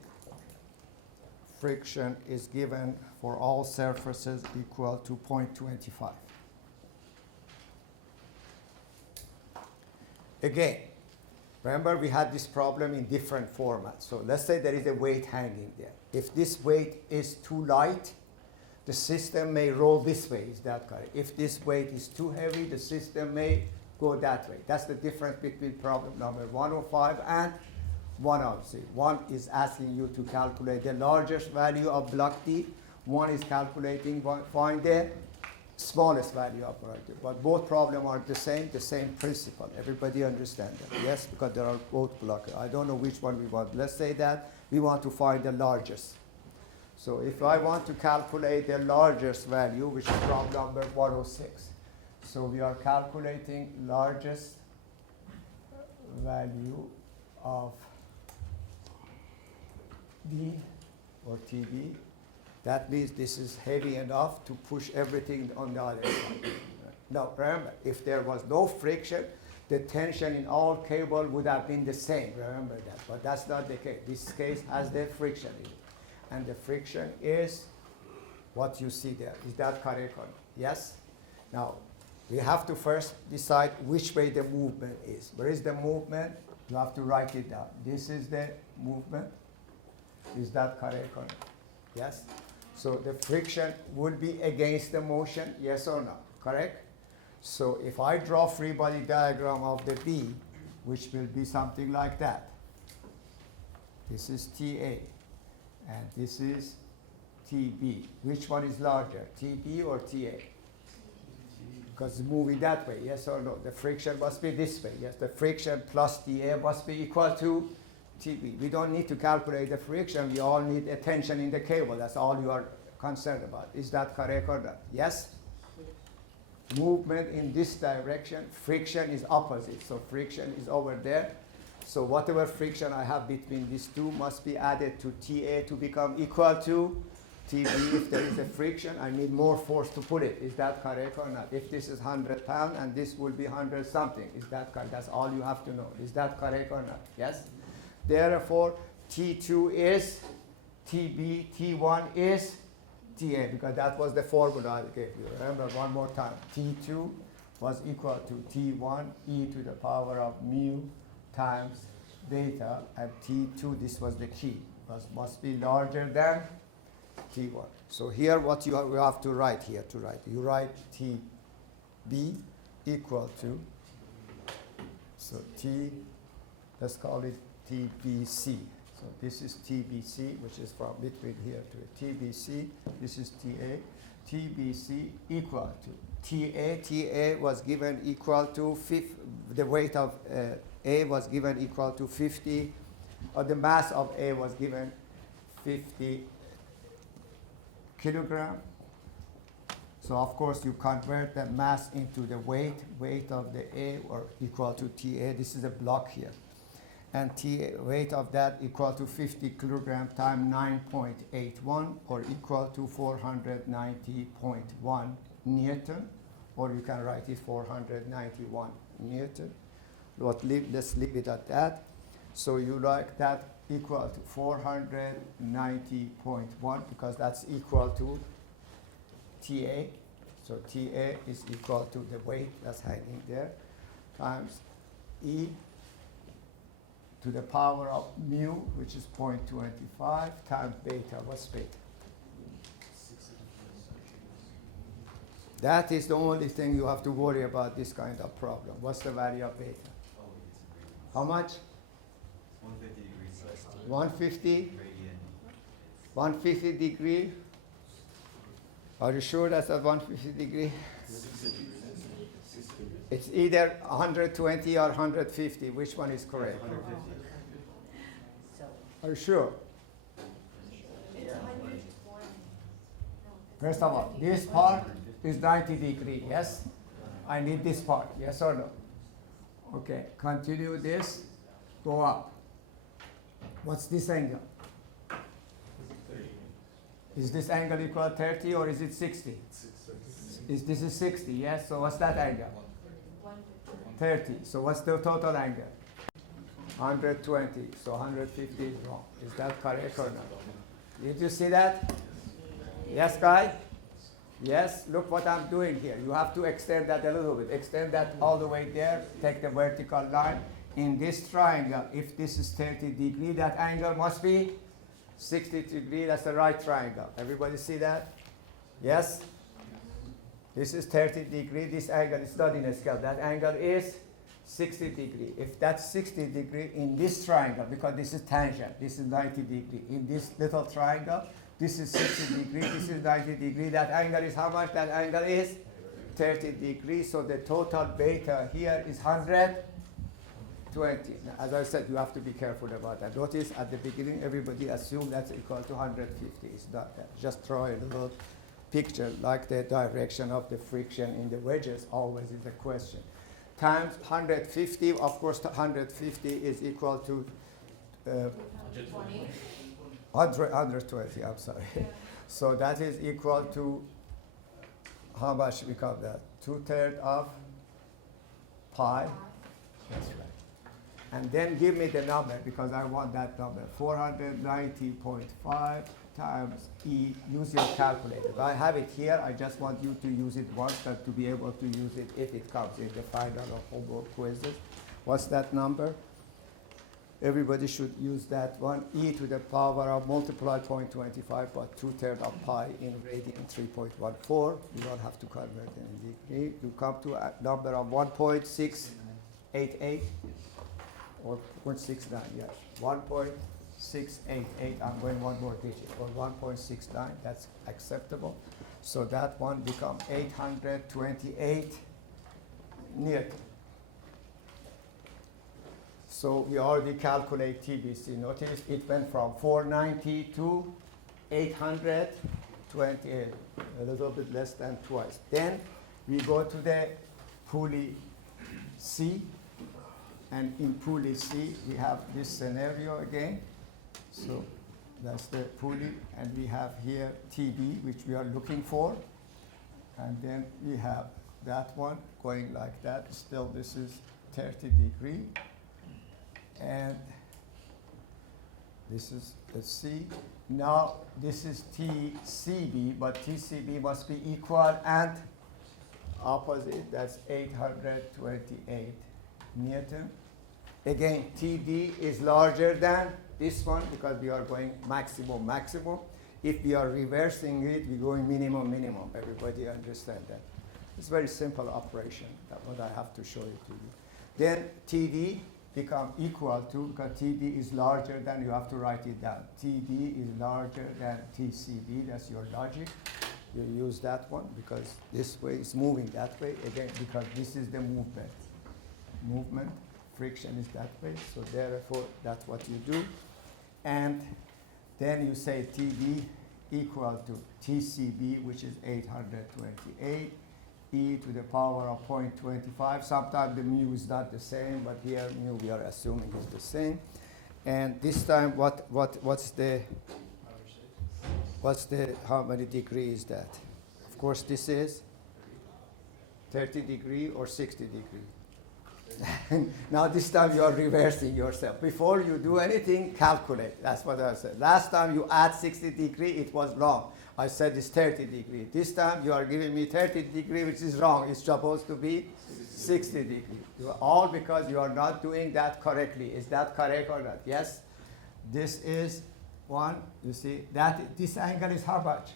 friction is given for all surfaces equal to 0.25. Again, remember we had this problem in different formats. So let's say there is a weight hanging there. If this weight is too light, the system may roll this way. Is that correct? If this weight is too heavy, the system may go that way. That's the difference between problem number 105 and 106. One is asking you to calculate the largest value of block D. One is calculating, find the smallest value of block D. But both problems are the same principle. Everybody understand that? Yes, because there are both blocks. I don't know which one we want. Let's say that we want to find the largest. So if I want to calculate the largest value, which is problem number 106. So we are calculating largest value of D or TB. That means this is heavy enough to push everything on the other side. Now remember, if there was no friction, the tension in all cable would have been the same. Remember that. But that's not the case. This case has the friction in it. And the friction is what you see there. Is that correct or not? Yes? Now, we have to first decide which way the movement is. Where is the movement? You have to write it down. This is the movement. Is that correct or not? Yes? So the friction would be against the motion, yes or no? Correct? So if I draw free body diagram of the B, which will be something like that. This is TA, and this is TB. Which one is larger, TB or TA? Because it's moving that way, yes or no? The friction must be this way, yes? The friction plus TA must be equal to TB. We don't need to calculate the friction. We all need a tension in the cable. That's all you are concerned about. Is that correct or not? Yes? Movement in this direction, friction is opposite. So friction is over there. So whatever friction I have between these two must be added to TA to become equal to TB. If there is a friction, I need more force to put it. Is that correct or not? If this is 100 pounds and this will be 100 something, is that correct? That's all you have to know. Is that correct or not? Yes? Therefore, T2 is TB, T1 is TA, because that was the formula I gave you. Remember one more time. T2 was equal to T1 e to the power of mu times beta, and T2, this was the key, must be larger than T1. So here what you have to write here, you write TB equal to, so T, let's call it TBC. So this is TBC, which is from between here to TBC. This is TA. TBC equal to TA. TA was given equal to the weight of A was given equal to 50, or the mass of A was given 50 kilogram. So of course you convert the mass into the weight of the A, or equal to TA. This is a block here. And weight of that equal to 50 kilogram times 9.81, or equal to 490.1 Newton, or you can write it 491 Newton. Let's leave it at that. So you write that equal to 490.1, because that's equal to TA. So TA is equal to the weight that's hanging there, times E to the power of mu, which is 0.25, times beta. What's beta? That is the only thing you have to worry about this kind of problem. What's the value of beta? How much? 150 degrees 150? 150 degree? Are you sure that's at 150 degree? It's either 120 or 150. Which one is correct? Are you sure? First of all, this part is 90 degree, yes? I need this part, yes or no? Okay, continue this, go up. What's this angle? Is this angle equal 30 or is it 60? This is 60, yes? So what's that angle? 30. So what's the total angle? 120. So 150 is wrong. Is that correct or not? Did you see that? Yes, guys? Yes, look what I'm doing here. You have to extend that a little bit. Extend that all the way there. Take the vertical line. In this triangle, if this is 30 degree, that angle must be 60 degree. That's the right triangle. Everybody see that? Yes? This is 30 degree. This angle is not in a scale. That angle is 60 degree. If that's 60 degree in this triangle, because this is tangent, this is 90 degree. In this little triangle, this is 60 degree, this is 90 degree. That angle is how much? That angle is 30 degrees. So the total beta here is 120. Now, as I said, you have to be careful about that. Notice at the beginning, everybody assumed that's equal to 150. It's not that. Just draw a little picture like the direction of the friction in the wedges always is a question. Times 150, of course, 150 is equal to 120, I'm sorry. So that is equal to, how much we call that? 2/3 of pi. That's right. And then give me the number because I want that number. 490.5 times E. Use your calculator. I have it here. I just want you to use it once but to be able to use it if it comes in the final or homework quizzes. What's that number? Everybody should use that one. E to the power of multiply 0.25 but 2/3 of pi in radian 3.14. You don't have to convert it in degree. You come to a number of 1.688 or 0.69, yes. 1.688. I'm going one more digit, or 1.69. That's acceptable. So that one becomes 828 Newton. So we already calculate TBC. Notice it went from 490 to 828, a little bit less than twice. Then we go to the pulley C, and in pulley C we have this scenario again. So that's the pulley, and we have here TB, which we are looking for, and then we have that one going like that. Still, this is 30 degree. And this is the C. Now this is TCB, but TCB must be equal and opposite. That's 828 Newton. Again, TD is larger than this one because we are going maximum, maximum. If we are reversing it, we're going minimum, minimum. Everybody understand that? It's a very simple operation. That's what I have to show it to you. Then TD become equal to, because TD is larger than, you have to write it down. TD is larger than TCB, that's your logic. You use that one because this way is moving that way, again, because this is the movement. Movement, friction is that way, so therefore that's what you do. And then you say TD equal to TCB, which is 828. E to the power of 0.25. Sometimes the mu is not the same, but here mu we are assuming is the same. And this time, what's the how many degrees is that? Of course, this is 30 degree or 60 degree. Now this time you are reversing yourself. Before you do anything, calculate. That's what I said. Last time you add 60 degree, it was wrong. I said it's 30 degree. This time you are giving me 30 degree, which is wrong. It's supposed to be 60 degree. All because you are not doing that correctly. Is that correct or not? Yes? This is one, you see, that this angle is how much?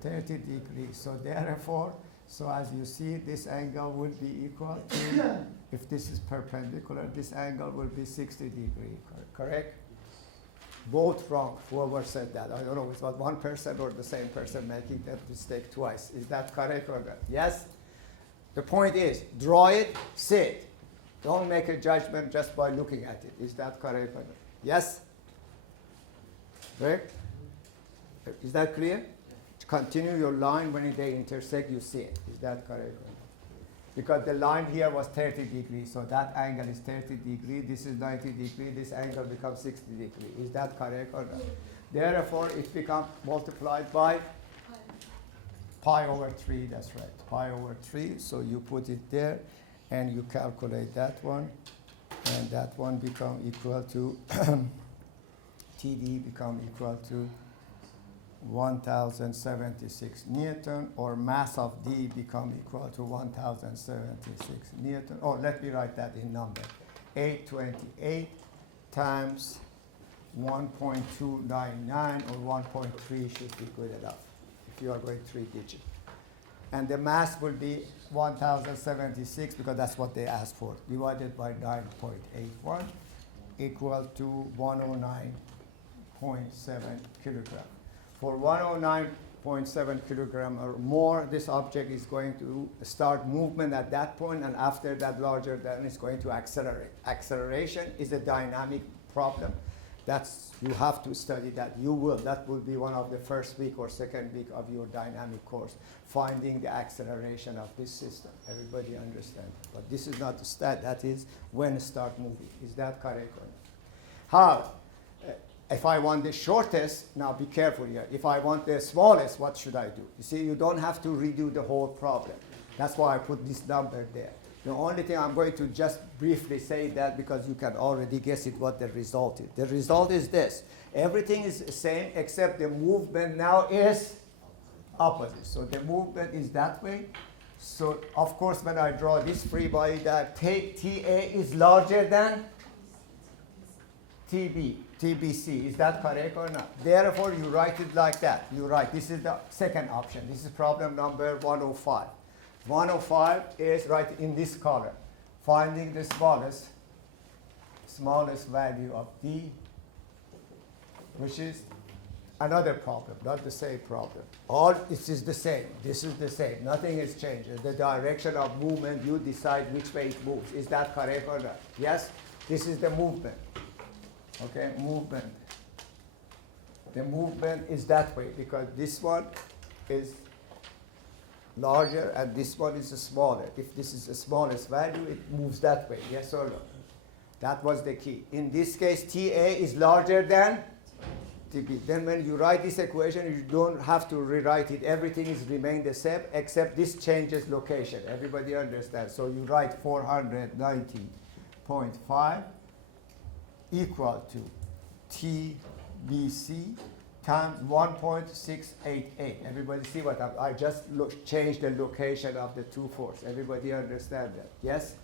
30 degrees. So therefore, so as you see, this angle will be equal to, if this is perpendicular, this angle will be 60 degree, correct? Both wrong, whoever said that. I don't know, it was one person or the same person making that mistake twice. Is that correct or not? Yes? The point is, draw it, see it. Don't make a judgment just by looking at it. Is that correct or not? Yes? Correct? Is that clear? Continue your line when they intersect, you see it. Is that correct or not? Because the line here was 30 degrees, so that angle is 30 degrees, this is 90 degrees, this angle becomes 60 degrees. Is that correct or not? Therefore, it becomes multiplied by pi over 3, that's right, pi over 3. So you put it there, and you calculate that one, and that one become equal to, TD become equal to 1076 Newton, or mass of D become equal to 1076 Newton. Oh, let me write that in number. 828 times 1.299 or 1.3 should be good enough if you are going 3 digits. And the mass will be 1076 because that's what they asked for, divided by 9.81 equal to 109.7 kilograms. For 109.7 kilogram or more, this object is going to start movement at that point, and after that larger, then it's going to accelerate. Acceleration is a dynamic problem. That's, you have to study that. You will. That will be one of the first week or second week of your dynamic course, finding the acceleration of this system. Everybody understand? But this is not the stat. That is when it start moving. Is that correct or not? How? If I want the shortest, now be careful here. If I want the smallest, what should I do? You see, you don't have to redo the whole problem. That's why I put this number there. The only thing I'm going to just briefly say that because you can already guess it what the result is. The result is this. Everything is the same except the movement now is opposite. So the movement is that way. So of course when I draw this free body, that TA is larger than TBC. Is that correct or not? Therefore, you write it like that. You write, this is the second option. This is problem number 105. 105 is right in this column. Finding the smallest value of D, which is another problem, not the same problem. All this is the same. This is the same. Nothing has changed. The direction of movement, you decide which way it moves. Is that correct or not? Yes? This is the movement. Okay, movement. The movement is that way because this one is larger and this one is smaller. If this is the smallest value, it moves that way. Yes or no? That was the key. In this case, TA is larger than TB. Then when you write this equation, you don't have to rewrite it. Everything is remain the same except this changes location. Everybody understands. So you write 490.5 equal to TBC times 1.688. Everybody see what I just changed the location of the two forces. Everybody understand that? Yes?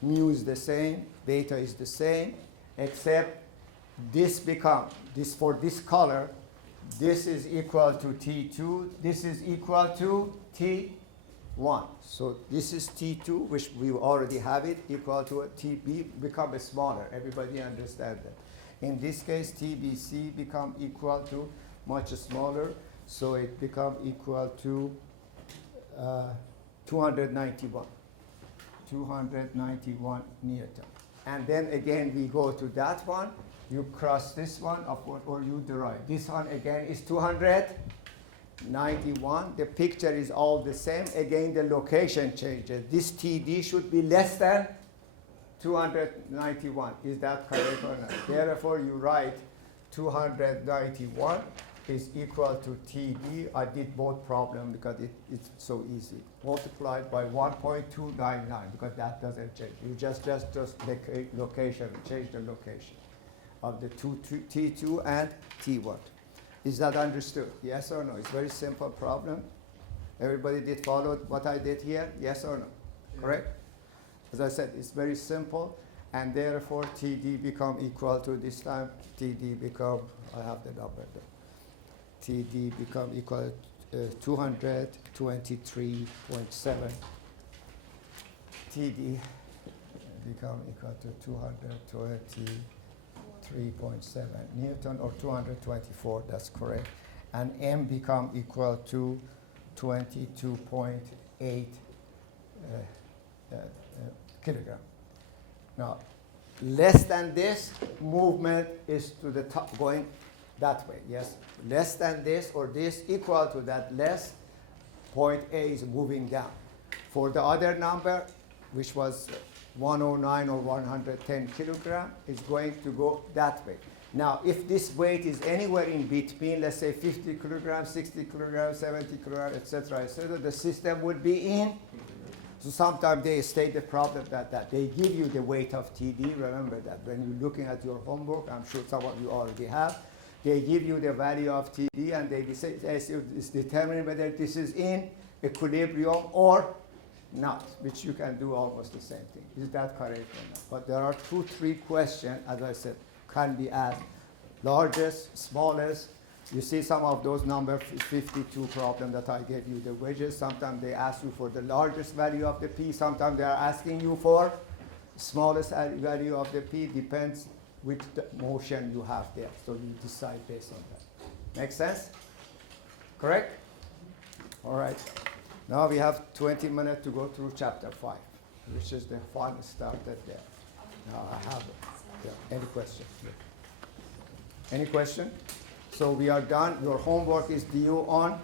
Mu is the same, beta is the same, except this become, this for this color, this is equal to T2, this is equal to T1. So this is T2, which we already have it, equal to a TB, become a smaller. Everybody understand that? In this case, TBC become equal to much smaller, so it become equal to 291. 291 Newton. And then again, we go to that one. You cross this one, or you derive. This one again is 291. The picture is all the same. Again, the location changes. This TD should be less than 291. Is that correct or not? Therefore, you write 291 is equal to TD. I did both problems because it's so easy. Multiplied by 1.299 because that doesn't change. You just make a location, change the location of the T2 and T1. Is that understood? Yes or no? It's a very simple problem. Everybody did follow what I did here? Yes or no? Yeah. Correct? As I said, it's very simple, and therefore TD become equal to this time. TD become, I have the number there. TD become equal to 223.7. TD become equal to 3.7 Newton or 224, that's correct. And M become equal to 22.8 kilogram. Now, less than this, movement is to the top, going that way, yes? Less than this or this equal to that less, point A is moving down. For the other number, which was 109 or 110 kilogram, is going to go that way. Now, if this weight is anywhere in between, let's say 50 kilograms, 60 kilograms, 70 kilograms, etc., the system would be in. So sometimes they state the problem that they give you the weight of TD. Remember that when you're looking at your homework, I'm sure some of you already have, they give you the value of TD and they say it's determining whether this is in equilibrium or not, which you can do almost the same thing. Is that correct or not? But there are 2-3 questions, as I said, can be asked. Largest, smallest. You see some of those numbers, 52 problem that I gave you, the wedges. Sometimes they ask you for the largest value of the P. Sometimes they are asking you for smallest value of the P. Depends which motion you have there. So you decide based on that. Make sense? Correct? All right. Now we have 20 minutes to go through chapter 5, which is the fun started there. Now I have it. Yeah. Any question? Yeah. Any question? So we are done. Your homework is due on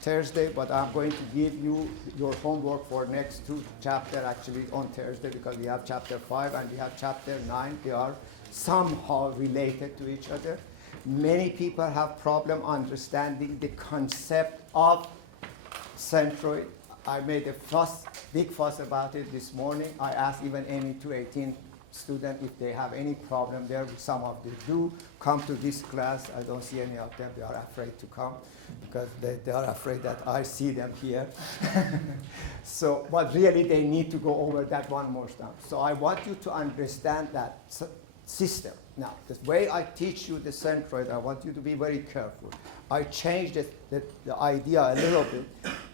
Thursday, but I'm going to give you your homework for next 2 chapters actually on Thursday, because we have chapter 5 and we have chapter 9. They are somehow related to each other. Many people have problem understanding the concept of centroid. I made a big fuss about it this morning. I asked even any 218 student if they have any problem there. Some of them do come to this class. I don't see any of them. They are afraid to come because they are afraid that I see them here. So, but really they need to go over that one more time. So I want you to understand that system. Now, the way I teach you the centroid, I want you to be very careful. I changed the idea a little bit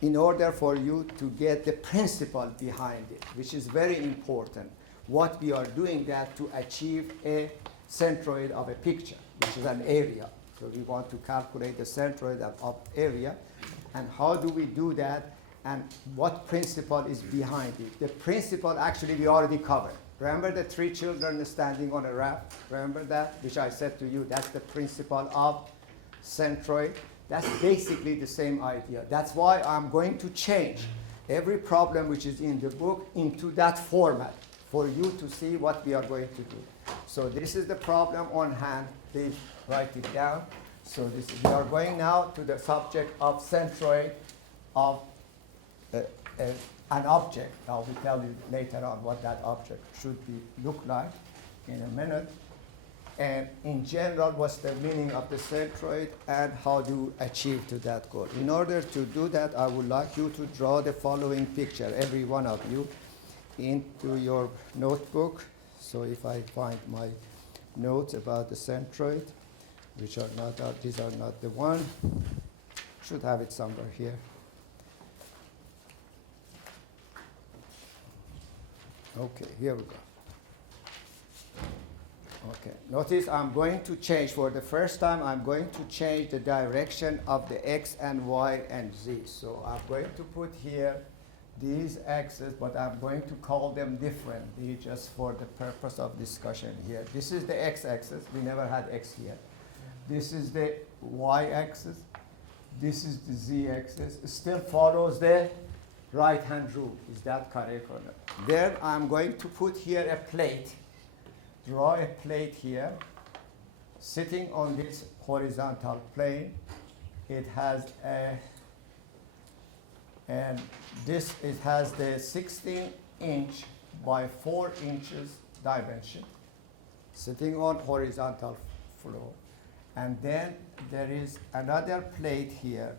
in order for you to get the principle behind it, which is very important. What we are doing that to achieve a centroid of a picture, which is an area. So we want to calculate the centroid of area. And how do we do that? And what principle is behind it? The principle actually we already covered. Remember the 3 children standing on a raft? Remember that? Which I said to you, that's the principle of centroid. That's basically the same idea. That's why I'm going to change every problem which is in the book into that format for you to see what we are going to do. So this is the problem on hand. Please write it down. So we are going now to the subject of centroid of an object. I will tell you later on what that object should look like in a minute. And in general, what's the meaning of the centroid and how to achieve to that goal. In order to do that, I would like you to draw the following picture, every one of you, into your notebook. So if I find my notes about the centroid, which are not, these are not the one, should have it somewhere here. Okay, here we go. Okay, notice I'm going to change, for the first time, I'm going to change the direction of the X and Y and Z. So I'm going to put here these X's, but I'm going to call them differently just for the purpose of discussion here. This is the X-axis. We never had X here. This is the Y-axis. This is the Z-axis. It still follows the right-hand rule. Is that correct or not? Then I'm going to put here a plate. Draw a plate here, sitting on this horizontal plane. It has and this, it has the 16-inch by 4 inches dimension, sitting on horizontal floor. And then there is another plate here,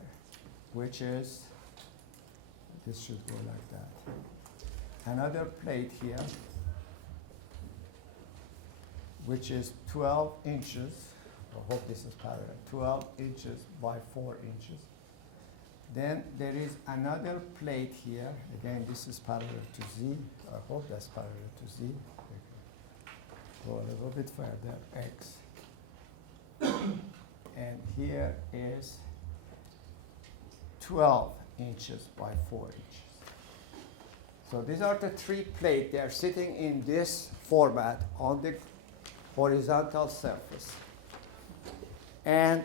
which is, this should go like that. Another plate here, which is 12 inches. I hope this is parallel. 12 inches by 4 inches. Then there is another plate here. Again, this is parallel to Z. I hope that's parallel to Z. go a little bit further, X. And here is 12 inches by 4 inches. So these are the three plates. They are sitting in this format on the horizontal surface. And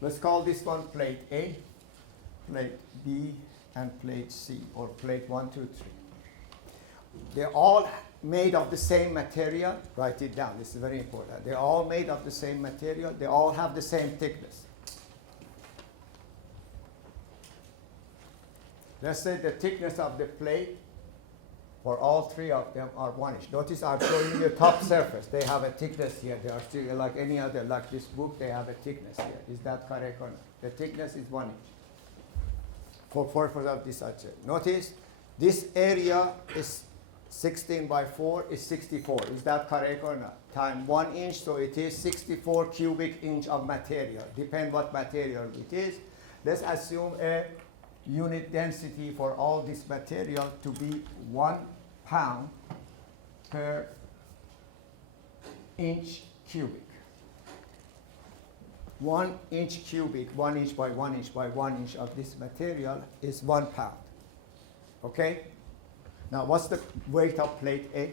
let's call this one plate A, plate B, and plate C, or plate 1, 2, 3. They're all made of the same material. Write it down. This is very important. They're all made of the same material. They all have the same thickness. Let's say the thickness of the plate for all three of them are 1 inch. Notice I'm showing you the top surface. They have a thickness here. They are still like any other, like this book, they have a thickness here. Is that correct or not? The thickness is 1 inch for purpose of this object. Notice this area is 16 by 4 is 64. Is that correct or not? Time 1 inch, so it is 64 cubic inch of material. Depend what material it is. Let's assume a unit density for all this material to be 1 pound per inch cubic. 1 inch cubic, 1 inch by 1 inch by 1 inch of this material is 1 pound. Okay? Now, what's the weight of plate A?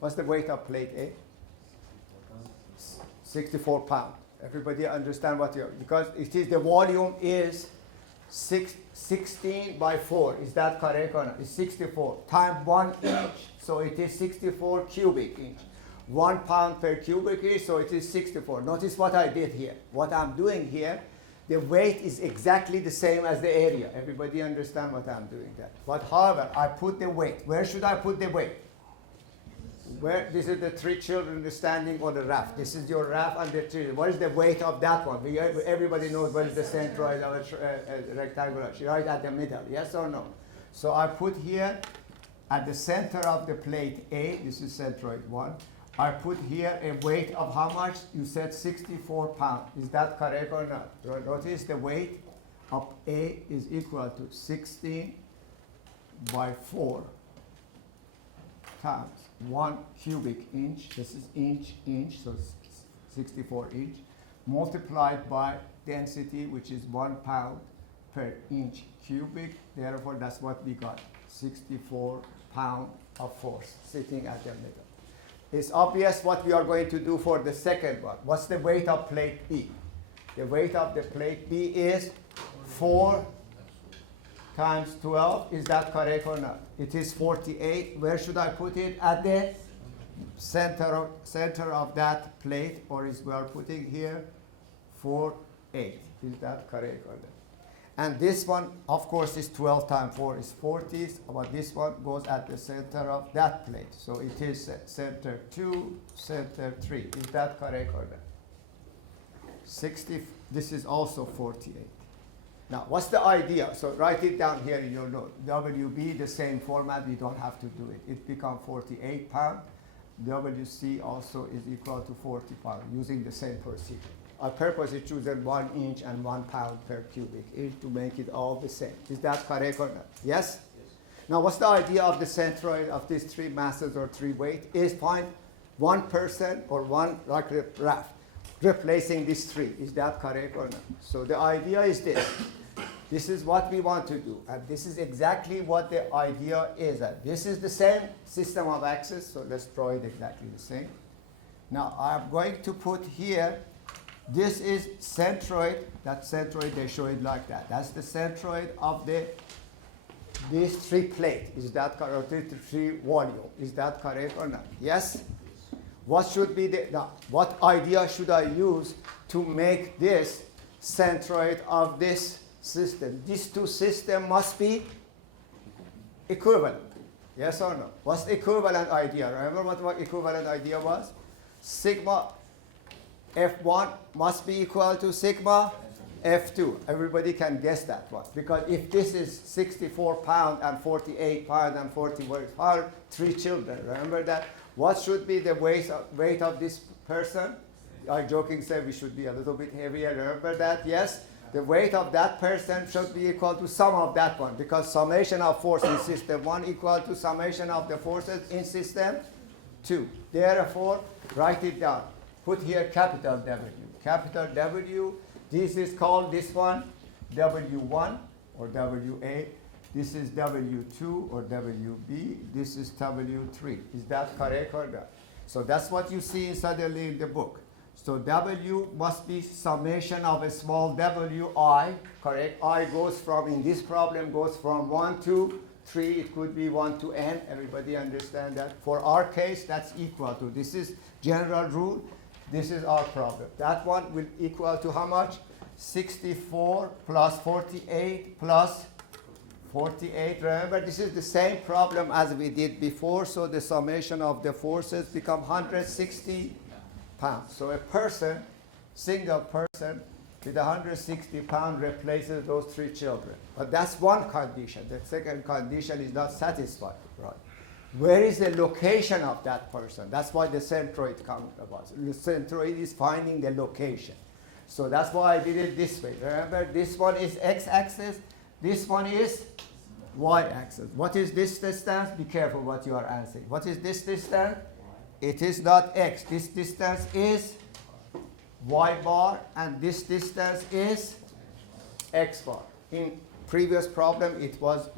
What's the weight of plate A? 64 pounds. Everybody understand what you're, because it is the volume is 16 by 4. Is that correct or not? It's 64 times 1 inch. So it is 64 cubic inch. 1 pound per cubic inch, so it is 64. Notice what I did here. What I'm doing here, the weight is exactly the same as the area. Everybody understand what I'm doing there. But however, I put the weight. Where should I put the weight? Where, this is the three children standing on the raft. This is your raft and the tree. What is the weight of that one? Everybody knows what is the centroid of a rectangular, right at the middle, yes or no? So I put here at the center of the plate A, this is centroid 1, I put here a weight of how much? You said 64 pounds. Is that correct or not? Notice the weight of A is equal to 16 by 4 times 1 cubic inch. This is inch, so 64 inch, multiplied by density, which is 1 pound per inch cubic. Therefore, that's what we got, 64 pounds of force sitting at the middle. It's obvious what we are going to do for the second one. What's the weight of plate B? The weight of the plate B is 4 times 12. Is that correct or not? It is 48. Where should I put it? At the center of that plate, or is we are putting here 48. Is that correct or not? And this one, of course, is 12 times 4 is 40, but this one goes at the center of that plate. So it is center 2, center 3. Is that correct or not? 60, this is also 48. Now, what's the idea? So write it down here in your note. WB, the same format, we don't have to do it. It becomes 48 pounds. WC also is equal to 40 pounds using the same procedure. I purposely chosen 1 inch and 1 pound per cubic inch to make it all the same. Is that correct or not? Yes? Yes. Now, what's the idea of the centroid of these three masses or three weights? Is find one person or one, like a raft, replacing these three. Is that correct or not? So the idea is this. This is what we want to do. And this is exactly what the idea is. This is the same system of axis. So let's draw it exactly the same. Now, I'm going to put here, this is centroid. That centroid, they show it like that. That's the centroid of these three plates. Is that correct? Three volume. Is that correct or not? Yes? What should be what idea should I use to make this centroid of this system? These two systems must be equivalent. Yes or no? What's the equivalent idea? Remember what equivalent idea was? Sigma F1 must be equal to sigma F2. Everybody can guess that one. Because if this is 64 pounds and 48 pounds and 40 pounds, three children, remember that? What should be the weight of this person? I joking said we should be a little bit heavier. Remember that? Yes? The weight of that person should be equal to sum of that one, because summation of force in system 1 equal to summation of the forces in system 2. Therefore, write it down. Put here capital W. Capital W, this is called, this one, W1 or WA. This is W2 or WB. This is W3. Is that correct or not? So that's what you see suddenly in the book. So W must be summation of a small wi, correct? I goes from, in this problem, goes from 1 to 3. It could be 1 to n. Everybody understand that? For our case, that's equal to. This is general rule. This is our problem. That one will equal to how much? 64 plus 48 plus 48. Remember, this is the same problem as we did before. So the summation of the forces become 160 pounds. So a person, single person with 160 pounds replaces those 3 children. But that's one condition. The second condition is not satisfied, right? Where is the location of that person? That's why the centroid comes about. The centroid is finding the location. So that's why I did it this way. Remember, this one is x-axis. This one is y-axis. What is this distance? Be careful what you are answering. What is this distance? It is not x. This distance is y bar, and this distance is x bar. In previous problem, it was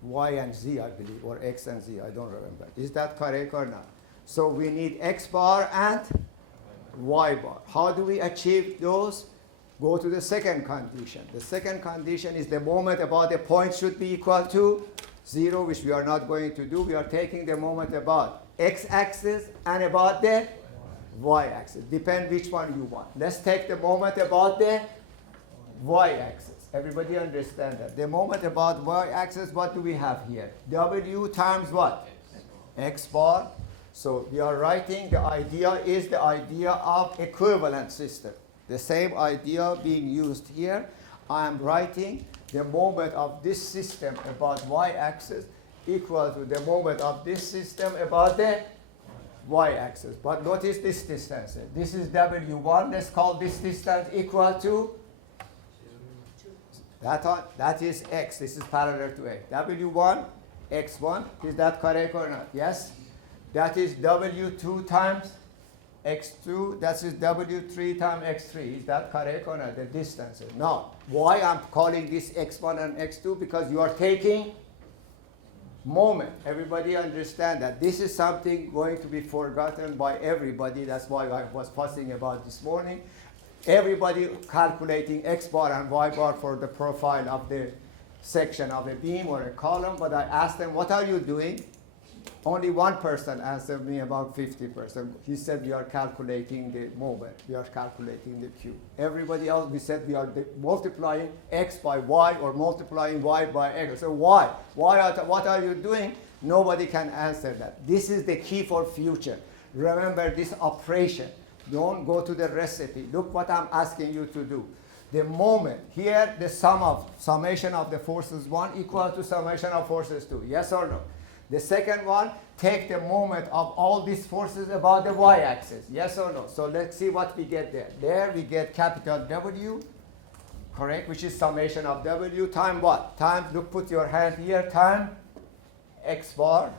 y and z, I believe, or x and z. I don't remember. Is that correct or not? So we need x bar and y bar. How do we achieve those? Go to the second condition. The second condition is the moment about the point should be equal to 0, which we are not going to do. We are taking the moment about x-axis and about the y-axis. Depend which one you want. Let's take the moment about the y-axis. Everybody understand that? The moment about y-axis, what do we have here? W times what? X bar. So we are writing the idea is the idea of equivalent system. The same idea being used here. I am writing the moment of this system about y-axis equal to the moment of this system about the y-axis. But notice this distance. This is W1. Let's call this distance equal to that is x. This is parallel to x. W1, x1. Is that correct or not? Yes? That is W2 times x2, that is W3 times x3. Is that correct or not? The distances. Now, why I'm calling this x1 and x2? Because you are taking moment. Everybody understand that. This is something going to be forgotten by everybody. That's why I was fussing about this morning. Everybody calculating x bar and y bar for the profile of the section of a beam or a column. But I asked them, what are you doing? Only one person answered me about 50%. He said we are calculating the moment. We are calculating the Q. Everybody else, we said we are multiplying x by y or multiplying y by x. So why? What are you doing? Nobody can answer that. This is the key for future. Remember this operation. Don't go to the recipe. Look what I'm asking you to do. The moment, here the summation of the forces 1 equal to summation of forces 2. Yes or no? The second one, take the moment of all these forces about the y-axis. Yes or no? So let's see what we get there. There we get capital W, correct, which is summation of W time what? Time, look, put your hand here, time x bar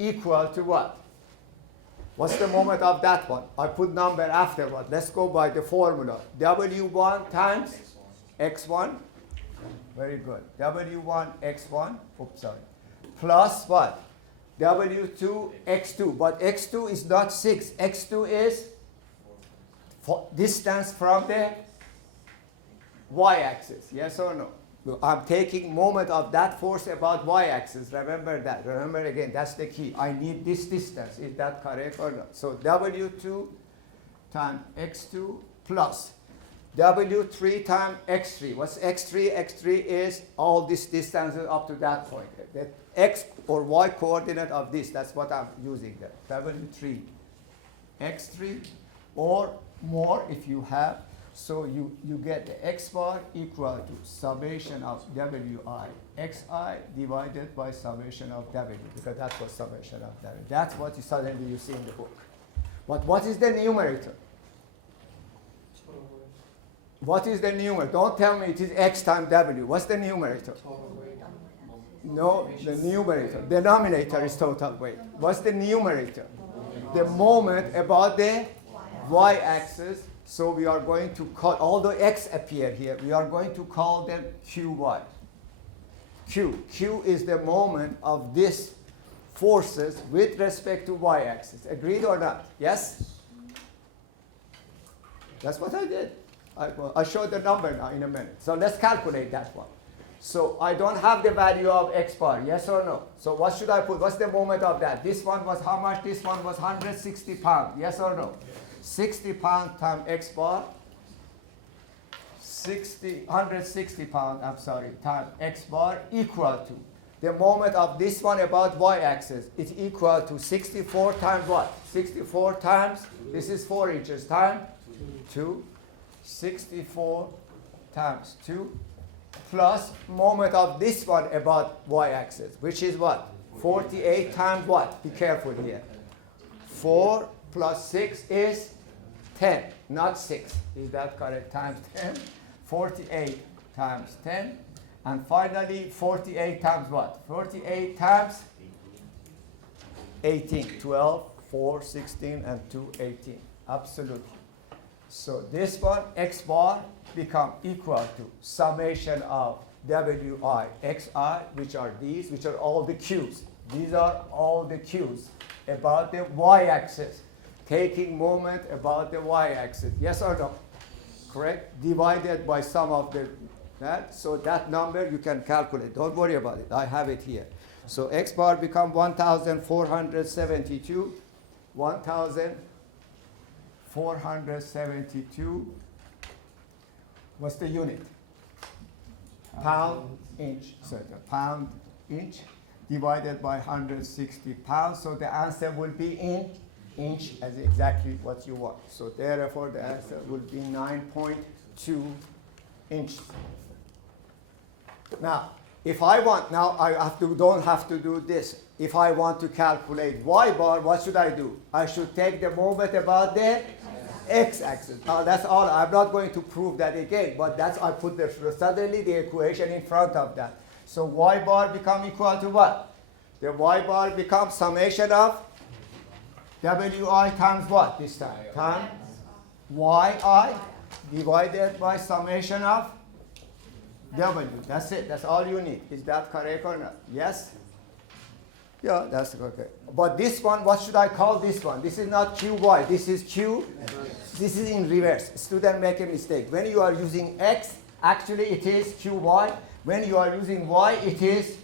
equal to what? What's the moment of that one? I put number afterward. Let's go by the formula. W1 times x1. Very good. W1 x1. Oops, sorry. Plus what? W2 x2. But x2 is not 6. x2 is distance from the y-axis. Yes or no? I'm taking moment of that force about y-axis. Remember that. Remember again, that's the key. I need this distance. Is that correct or not? So W2 times x2 plus W3 times x3. What's x3? x3 is all these distances up to that point. The x or y coordinate of this, that's what I'm using there. W3 x3 or more if you have. So you get the x bar equal to summation of wi xi divided by summation of w, because that's what summation of w. That's what suddenly you see in the book. But what is the numerator? What is the numerator? Don't tell me it is x times w. What's the numerator? No, the numerator. Denominator is total weight. What's the numerator? The moment about the y-axis. So we are going to call, although x appear here, we are going to call them qy. Q is the moment of this forces with respect to y-axis. Agreed or not? Yes? That's what I did. I'll show the number now in a minute. So let's calculate that one. So I don't have the value of x bar, yes or no? So what should I put? What's the moment of that? This one was how much? This one was 160 pounds, yes or no? 60 pounds times x bar, 160 pounds, I'm sorry, times x bar equal to the moment of this one about y-axis. It's equal to 64 times what? 64 times, this is 4 inches, times 2. 64 times 2 plus moment of this one about y-axis, which is what? 48 times what? Be careful here. 4 plus 6 is 10, not 6. Is that correct? Times 10. 48 times 10. And finally, 48 times what? 48 times 18. 12, 4, 16, and 2, 18. Absolutely. So this one, x bar, become equal to summation of wi, xi, which are these, which are all the q's. These are all the q's about the y-axis. Taking moment about the y-axis. Yes or no? Correct? Divided by sum of that. So that number you can calculate. Don't worry about it. I have it here. So x bar become 1,472. 1,472. What's the unit? Pound, inch. So the pound, inch, divided by 160 pounds. So the answer will be in inch, as exactly what you want. So therefore, the answer will be 9.2 inches. Now, if I want, now I don't have to do this. If I want to calculate y bar, what should I do? I should take the moment about the x-axis. Now that's all. I'm not going to prove that again, but that's I put suddenly the equation in front of that. So y bar become equal to what? The y bar becomes summation of wi times what this time? Times yi divided by summation of w. That's it. That's all you need. Is that correct or not? Yes? Yeah, that's okay. But this one, what should I call this one? This is not qy. This is q. This is in reverse. Student make a mistake. When you are using x, actually it is qy. When you are using y, it is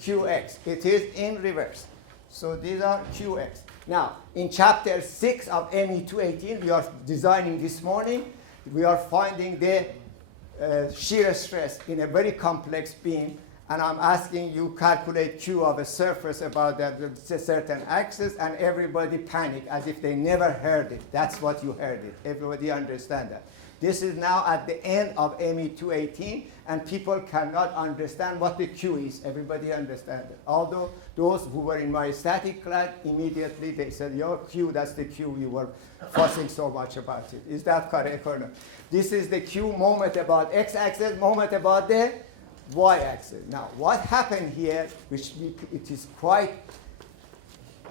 qx. It is in reverse. So these are qx. Now, in chapter 6 of ME 218, we are designing this morning. We are finding the shear stress in a very complex beam. And I'm asking you calculate Q of a surface about that certain axis, and everybody panic as if they never heard it. That's what you heard it. Everybody understand that. This is now at the end of ME 218, and people cannot understand what the Q is. Everybody understand it. Although those who were in my static class, immediately they said, your Q, that's the Q you were fussing so much about it. Is that correct or not? This is the Q moment about x-axis, moment about the y-axis. Now, what happened here, which it is quite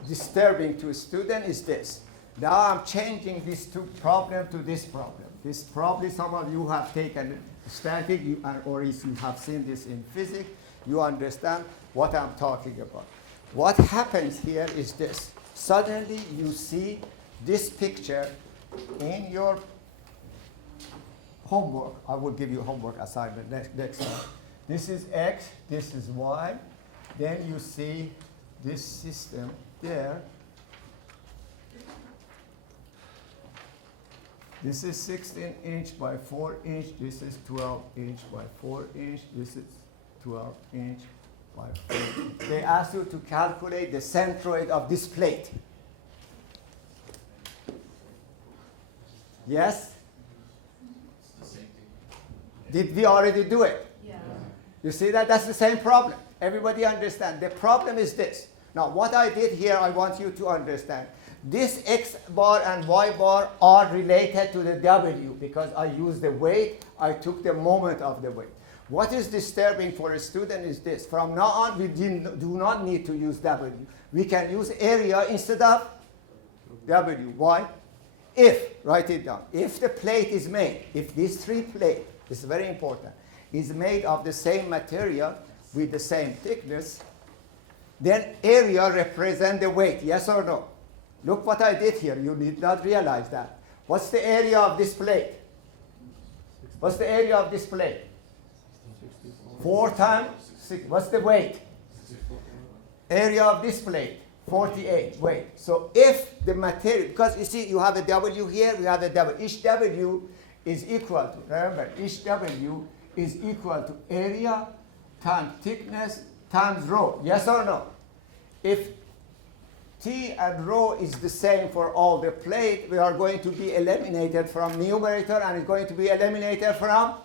disturbing to a student, is this. Now I'm changing this problem to this problem. This probably some of you have taken static, or if you have seen this in physics, you understand what I'm talking about. What happens here is this. Suddenly you see this picture in your homework. I will give you homework assignment next time. This is x, this is y. Then you see this system there. This is 16 inch by 4 inch. This is 12 inch by 4 inch. This is 12 inch by 4 inch. They ask you to calculate the centroid of this plate. Yes? Did we already do it? You see that? That's the same problem. Everybody understand. The problem is this. Now, what I did here, I want you to understand. This x bar and y bar are related to the w because I used the weight, I took the moment of the weight. What is disturbing for a student is this. From now on, we do not need to use w. We can use area instead of w. Why? If, write it down, if the plate is made, if these three plates, this is very important, is made of the same material with the same thickness, then area represents the weight, yes or no? Look what I did here. You did not realize that. What's the area of this plate? What's the area of this plate? 4 times 6. What's the weight? Area of this plate, 48. Weight. So if the material, because you see, you have a W here, we have a W. Each W is equal to, remember, each W is equal to area times thickness times rho. Yes or no? If T and rho is the same for all the plate, we are going to be eliminated from numerator and it's going to be eliminated from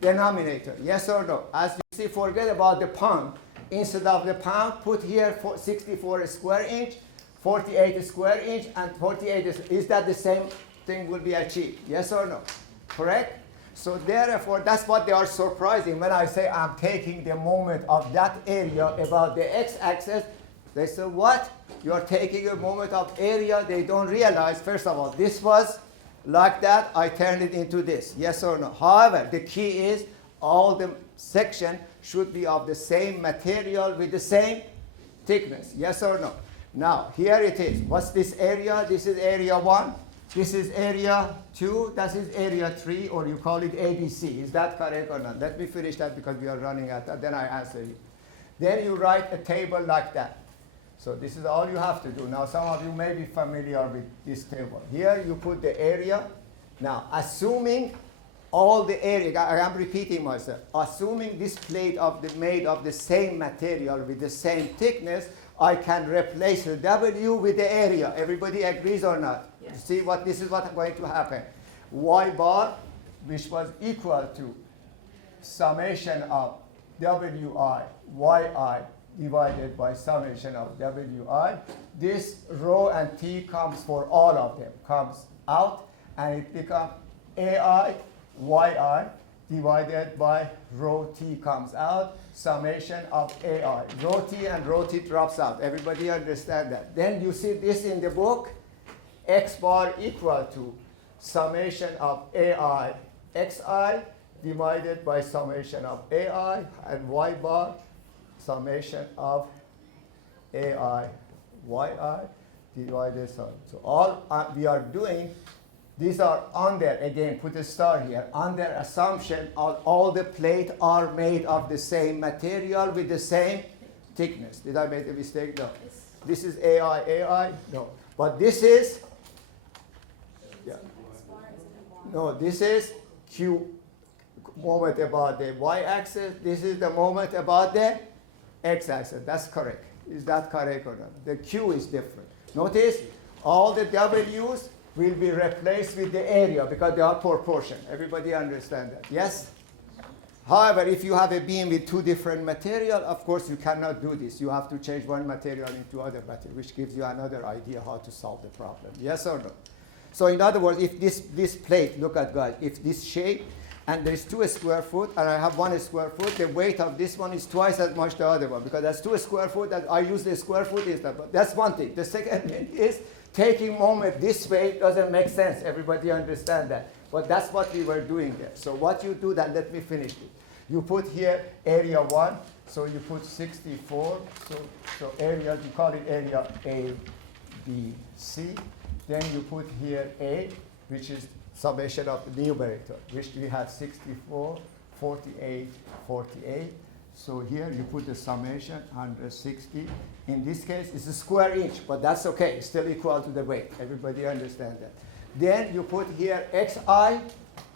denominator. Yes or no? As you see, forget about the pound. Instead of the pound, put here 64 square inch, 48 square inch, and 48 is that the same thing will be achieved? Yes or no? Correct? So therefore, that's what they are surprising when I say I'm taking the moment of that area about the x-axis. They say, what? You are taking a moment of area. They don't realize, first of all, this was like that. I turned it into this. Yes or no? However, the key is all the section should be of the same material with the same thickness. Yes or no? Now, here it is. What's this area? This is area 1. This is area 2. That is area 3, or you call it ABC. Is that correct or not? Let me finish that because we are running out. Then I answer you. Then you write a table like that. So this is all you have to do. Now, some of you may be familiar with this table. Here you put the area. Now, assuming all the area, I am repeating myself, assuming this plate made of the same material with the same thickness, I can replace the W with the area. Everybody agrees or not? Yes. You see what this is what's going to happen. Y bar, which was equal to summation of Wi, Yi divided by summation of Wi. This rho and T comes for all of them, comes out, and it becomes Ai, Yi divided by rho T comes out, summation of Ai. Rho T and rho T drops out. Everybody understand that? Then you see this in the book, x bar equal to summation of Ai xi divided by summation of Ai, and y bar summation of Ai yi divided so all we are doing, these are under, again put a star here, under assumption all the plate are made of the same material with the same thickness. Did I make a mistake? No. This is Ai, no. But this is, yeah. No, this is Q, moment about the y-axis. This is the moment about the x-axis. That's correct. Is that correct or not? The Q is different. Notice all the W's will be replaced with the area because they are proportion. Everybody understand that? Yes? However, if you have a beam with 2 different material, of course you cannot do this. You have to change one material into other material, which gives you another idea how to solve the problem. Yes or no? So in other words, if this plate, look at guys, if this shape, and there's 2 square foot, and I have 1 square foot, the weight of this one is twice as much the other one, because that's 2 square foot, that I use the square foot instead. But that's one thing. The second thing is taking moment this way doesn't make sense. Everybody understand that. But that's what we were doing there. So what you do that, let me finish it. You put here area 1, so you put 64, so area, you call it area A, B, C. Then you put here A, which is summation of the numerator, which we have 64, 48, 48. So here you put the summation, 160. In this case, it's a square inch, but that's okay. It's still equal to the weight. Everybody understand that. Then you put here xi, yi.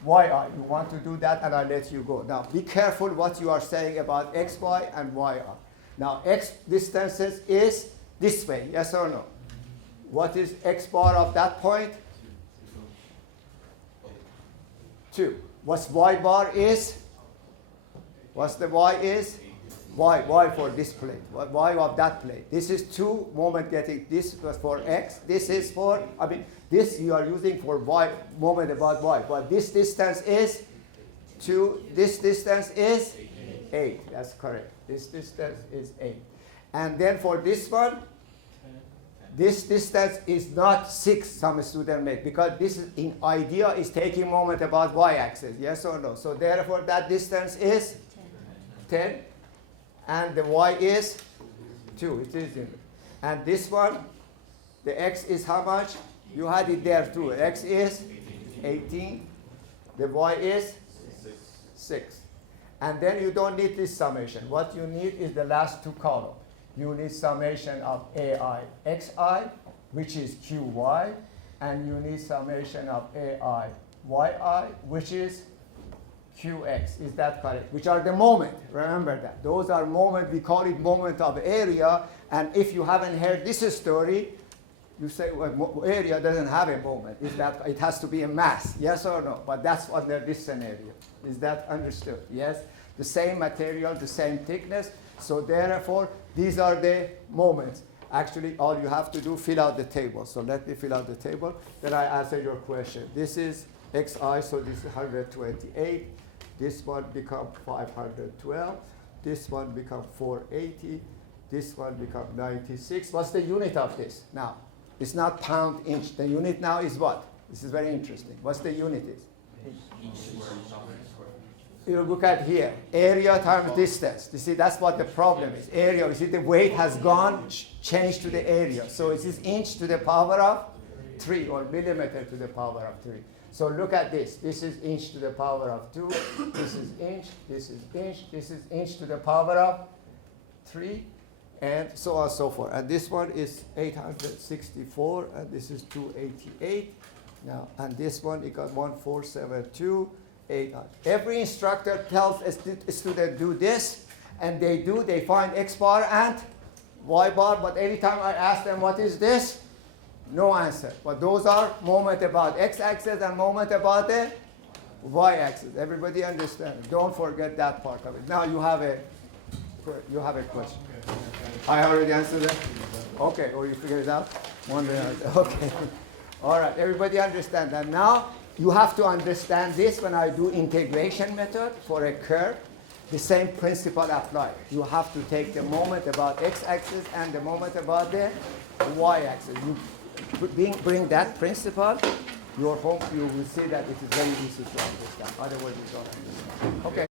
You want to do that, and I'll let you go. Now, be careful what you are saying about xy and yi. Now, x distances is this way, yes or no? What is x bar of that point? 2. What's y bar is? What's the y is? y for this plate, y of that plate. This is 2 moment getting, this was for x, this is for, I mean, this you are using for y, moment about y, but this distance is 2, this distance is 8, that's correct. This distance is 8. And then for this one, this distance is not 6, some student make, because this is in idea is taking moment about y-axis, yes or no? So therefore that distance is 10, and the y is 2, it is in. And this one, the x is how much? You had it there too. X is 18, the y is 6. And then you don't need this summation. What you need is the last 2 columns. You need summation of AI xi, which is qy, and you need summation of AI yi, which is qx. Is that correct? Which are the moment. Remember that. Those are moment. We call it moment of area. And if you haven't heard this story, you say, well, area doesn't have a moment. Is that it has to be a mass? Yes or no? But that's under this scenario. Is that understood? Yes. The same material, the same thickness. So therefore, these are the moments. Actually, all you have to do, fill out the table. So let me fill out the table. Then I answer your question. This is xi, so this is 128. This one become 512. This one become 480. This one become 96. What's the unit of this? Now, it's not pound, inch. The unit now is what? This is very interesting. What's the unit is? You look at here, area times distance. You see, that's what the problem is. Area, you see the weight has gone, changed to the area. So it is inch to the power of 3 or millimeter to the power of 3. So look at this. This is inch to the power of 2. This is inch, this is inch, this is inch to the power of 3, and so on and so forth. And this one is 864, and this is 288. Now, and this one, it got 1472. 800. Every instructor tells a student do this, and they find x bar and y bar, but every time I ask them what is this, no answer. But those are moment about x-axis and moment about the y-axis. Everybody understand? Don't forget that part of it. Now you have a question. I already answered it. Okay, or you figured it out? One way or the other. Okay. All right, everybody understand that. Now you have to understand this when I do integration method for a curve. The same principle applies. You have to take the moment about x-axis and the moment about the y-axis. You bring that principle, your home, you will see that it is very easy to understand. Otherwise, you don't understand. Okay.